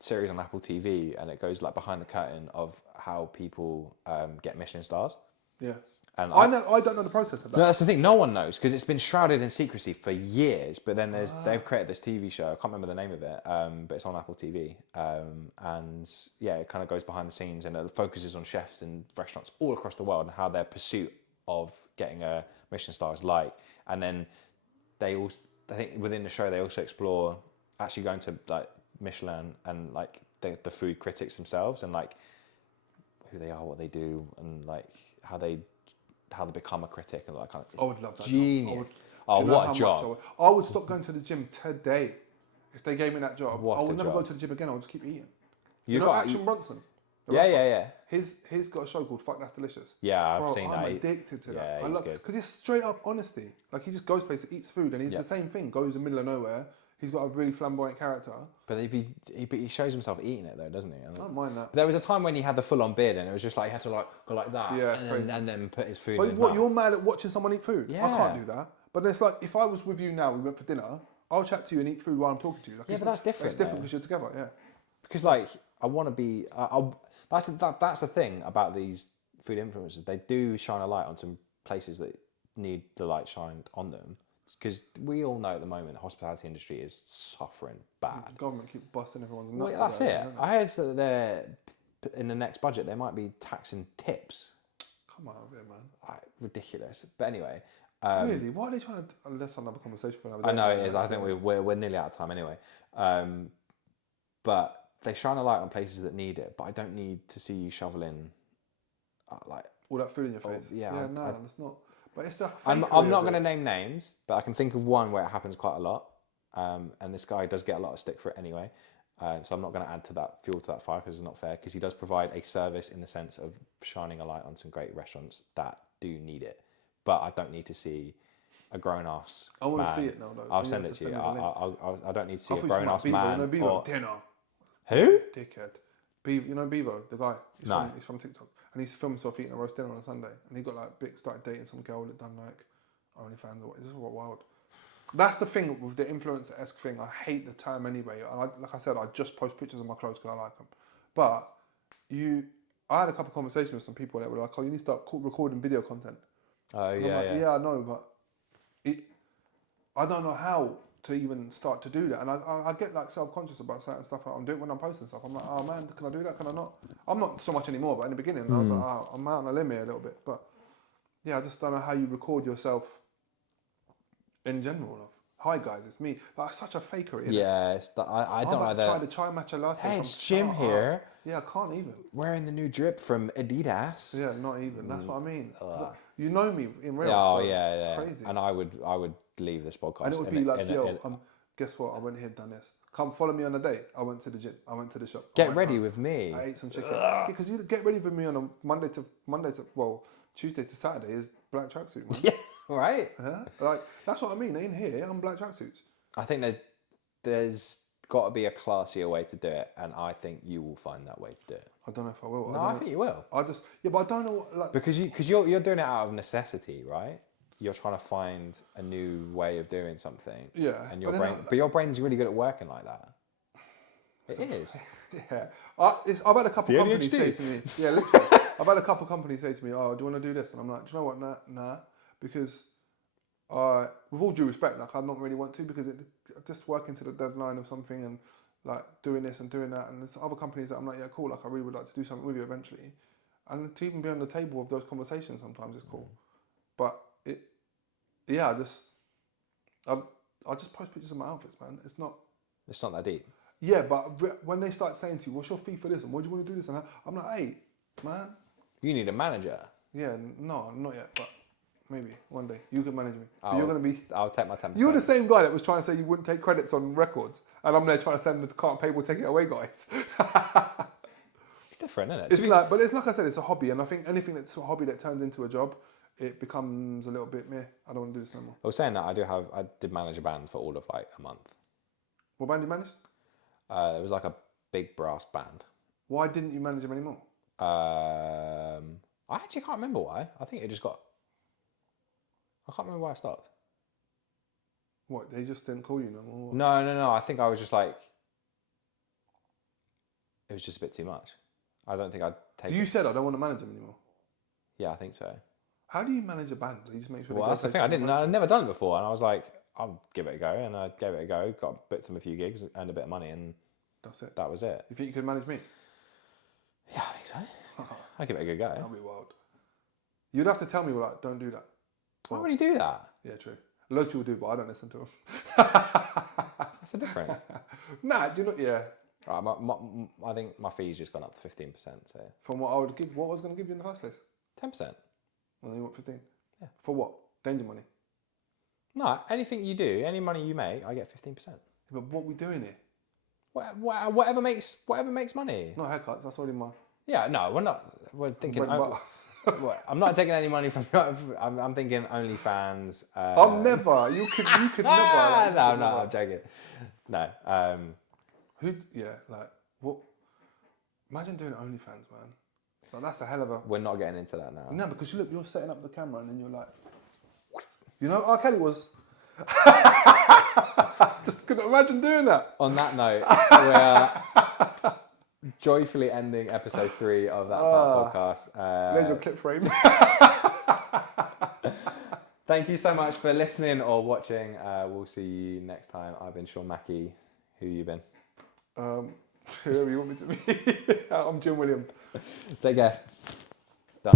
series on Apple TV, and it goes like behind the curtain of how people get Michelin stars. Yeah. And I don't know the process of that. No, that's the thing. No one knows because it's been shrouded in secrecy for years. But then they've created this TV show. I can't remember the name of it, but it's on Apple TV. And yeah, it kind of goes behind the scenes and it focuses on chefs and restaurants all across the world and how their pursuit of getting a Michelin star is like. And then I think within the show they also explore actually going to like Michelin and like the food critics themselves and like who they are, what they do, and like how they become a critic and all that kind of. I would love that. Genius. What a job! I would stop going to the gym today if they gave me that job. What I would a never job. go to the gym again. I would just keep eating. Action Bronson? Yeah. He's got a show called Fuck That's Delicious. Yeah, I've seen that. I'm addicted to that. Yeah, he's good. Because it's straight up honesty. Like, he just goes places, eats food, and he's the same thing. Goes in the middle of nowhere. He's got a really flamboyant character. But he shows himself eating it though, doesn't he? I don't mind that. But there was a time when he had the full-on beard, and it was just like he had to like go like that, and then put his food in his what, mouth. you're mad at watching someone eat food? Yeah. I can't do that. But it's like, if I was with you now, we went for dinner, I'll chat to you and eat food while I'm talking to you. Like, yeah, but that's different. It's different because you're together, yeah. Because like, I want to be... That's the thing about these food influencers. They do shine a light on some places that need the light shined on them. Because we all know at the moment the hospitality industry is suffering bad. The government keep busting everyone's nuts. Well, that's it. I heard that they're in the next budget they might be taxing tips. Come on, man. Ridiculous. But anyway, Really? Why are they trying to? That's another conversation for another day. I know it is. I think we're nearly out of time anyway. But they shine a light on places that need it. But I don't need to see you shoveling, like all that food in your face. Yeah. No, it's not. But it's the. I'm not going to name names, but I can think of one where it happens quite a lot. And this guy does get a lot of stick for it anyway. So I'm not going to add to that fuel to that fire because it's not fair. Because he does provide a service in the sense of shining a light on some great restaurants that do need it. But I don't need to see a grown ass. I want to see it now, though. I'll send it to you. I don't need to see a grown ass man. You know Bevo? Dinner. Who? Dickhead. Bevo, you know Bevo, the guy? He's from TikTok. And he's filmed himself eating a roast dinner on a Sunday. And he got started dating some girl that done OnlyFans or what. This is what wild. That's the thing with the influencer-esque thing. I hate the term anyway. Like I said, I just post pictures of my clothes because I like them. But I had a couple of conversations with some people that were like, "Oh, you need to start recording video content." Oh yeah. Yeah, I know, but I don't know how to even start to do that. And I get self-conscious about certain stuff I'm doing when I'm posting stuff. I'm like, oh man, can I do that? Can I not? I'm not so much anymore, but in the beginning, I was like, oh, I'm out on a limb here a little bit. But yeah, I just don't know how you record yourself in general. Hi guys, it's me. Like, such a fakery. Yeah, I don't know that. Try the chai matcha latte. Hey, it's Jim here. Yeah, I can't even. Wearing the new drip from Adidas. Yeah, not even. That's what I mean. You know me in real. Oh yeah. Crazy. And I would leave this podcast. And it would be guess what? I went here, done this. Come follow me on a date. I went to the gym. I went to the shop. Get ready with me. I ate some chicken. Because you get ready with me on a Tuesday to Saturday is black tracksuit, man. Yeah, right. Like that's what I mean. In here, I'm black tracksuits. I think there's got to be a classier way to do it, and I think you will find that way to do it. I don't know if I will. No, I think you will. But I don't know what because you're doing it out of necessity, right? You're trying to find a new way of doing something. Yeah. And your brain's really good at working like that. It is. Yeah. I've had a couple of companies say to me, yeah, literally. I've had a couple of companies say to me, oh, do you want to do this? And I'm like, do you know what? Nah. Because with all due respect, like I don't really want to because just working to the deadline of something and like doing this and doing that. And there's other companies that I'm like, yeah, cool. Like I really would like to do something with you eventually. And to even be on the table of those conversations sometimes is cool. But I just post pictures of my outfits, man. It's not that deep. Yeah, but when they start saying to you, what's your fee for this and what do you want to do this? And I'm like, hey, man. You need a manager. Yeah, no, not yet, but maybe one day you can manage me. You're going to be... I'll take my 10%. You're the same guy that was trying to say you wouldn't take credits on records and I'm there trying to send the can't pay, we'll take it away, guys. Different, isn't it? But it's like I said, it's a hobby, and I think anything that's a hobby that turns into a job, it becomes a little bit meh. I don't want to do this no more. I was saying that I did manage a band for all of like a month. What band did you manage? It was like a big brass band. Why didn't you manage them anymore? I actually can't remember why. I think it just got... I can't remember why I stopped. What, they just didn't call you no more? No. I think I was just like... It was just a bit too much. I don't think I'd take You said I don't want to manage them anymore. Yeah, I think so. How do you manage a band? Do you just make sure? Well, that's the thing. I'd never done it before, and I was like, I'll give it a go, and I gave it a go. Got booked them a few gigs, earned a bit of money, and that's it. That was it. You think you could manage me? Yeah, I think so. I'll give it a good go. That'll be wild. You'd have to tell me, like, don't do that. I already do that. Yeah, true. Loads of people do, but I don't listen to them. That's the difference. Nah, do you not? Yeah. I think my fee's just gone up to 15%. So from what I would give, what I was going to give you in the first place? 10%. Well, you want 15? Yeah. For what? Danger money? No, anything you do, any money you make, I get 15%. Yeah, but what are we doing here? Whatever makes money. Not haircuts. That's already my. Yeah, no, we're not. We're thinking. I'm not taking any money from. I'm thinking OnlyFans. I'm never. You could never. Like, no, I'm joking. No. What? Imagine doing OnlyFans, man. Like, that's a hell of a. We're not getting into that now. No, because you're setting up the camera and then you're like, you know, R. Kelly was. Just couldn't imagine doing that. On that note, we're joyfully ending episode 3 of that podcast. There's your clip frame. Thank you so much for listening or watching. We'll see you next time. I've been Sean Mackey. Who you been? Whoever you want me to be. I'm Jim Williams. Take care. Done.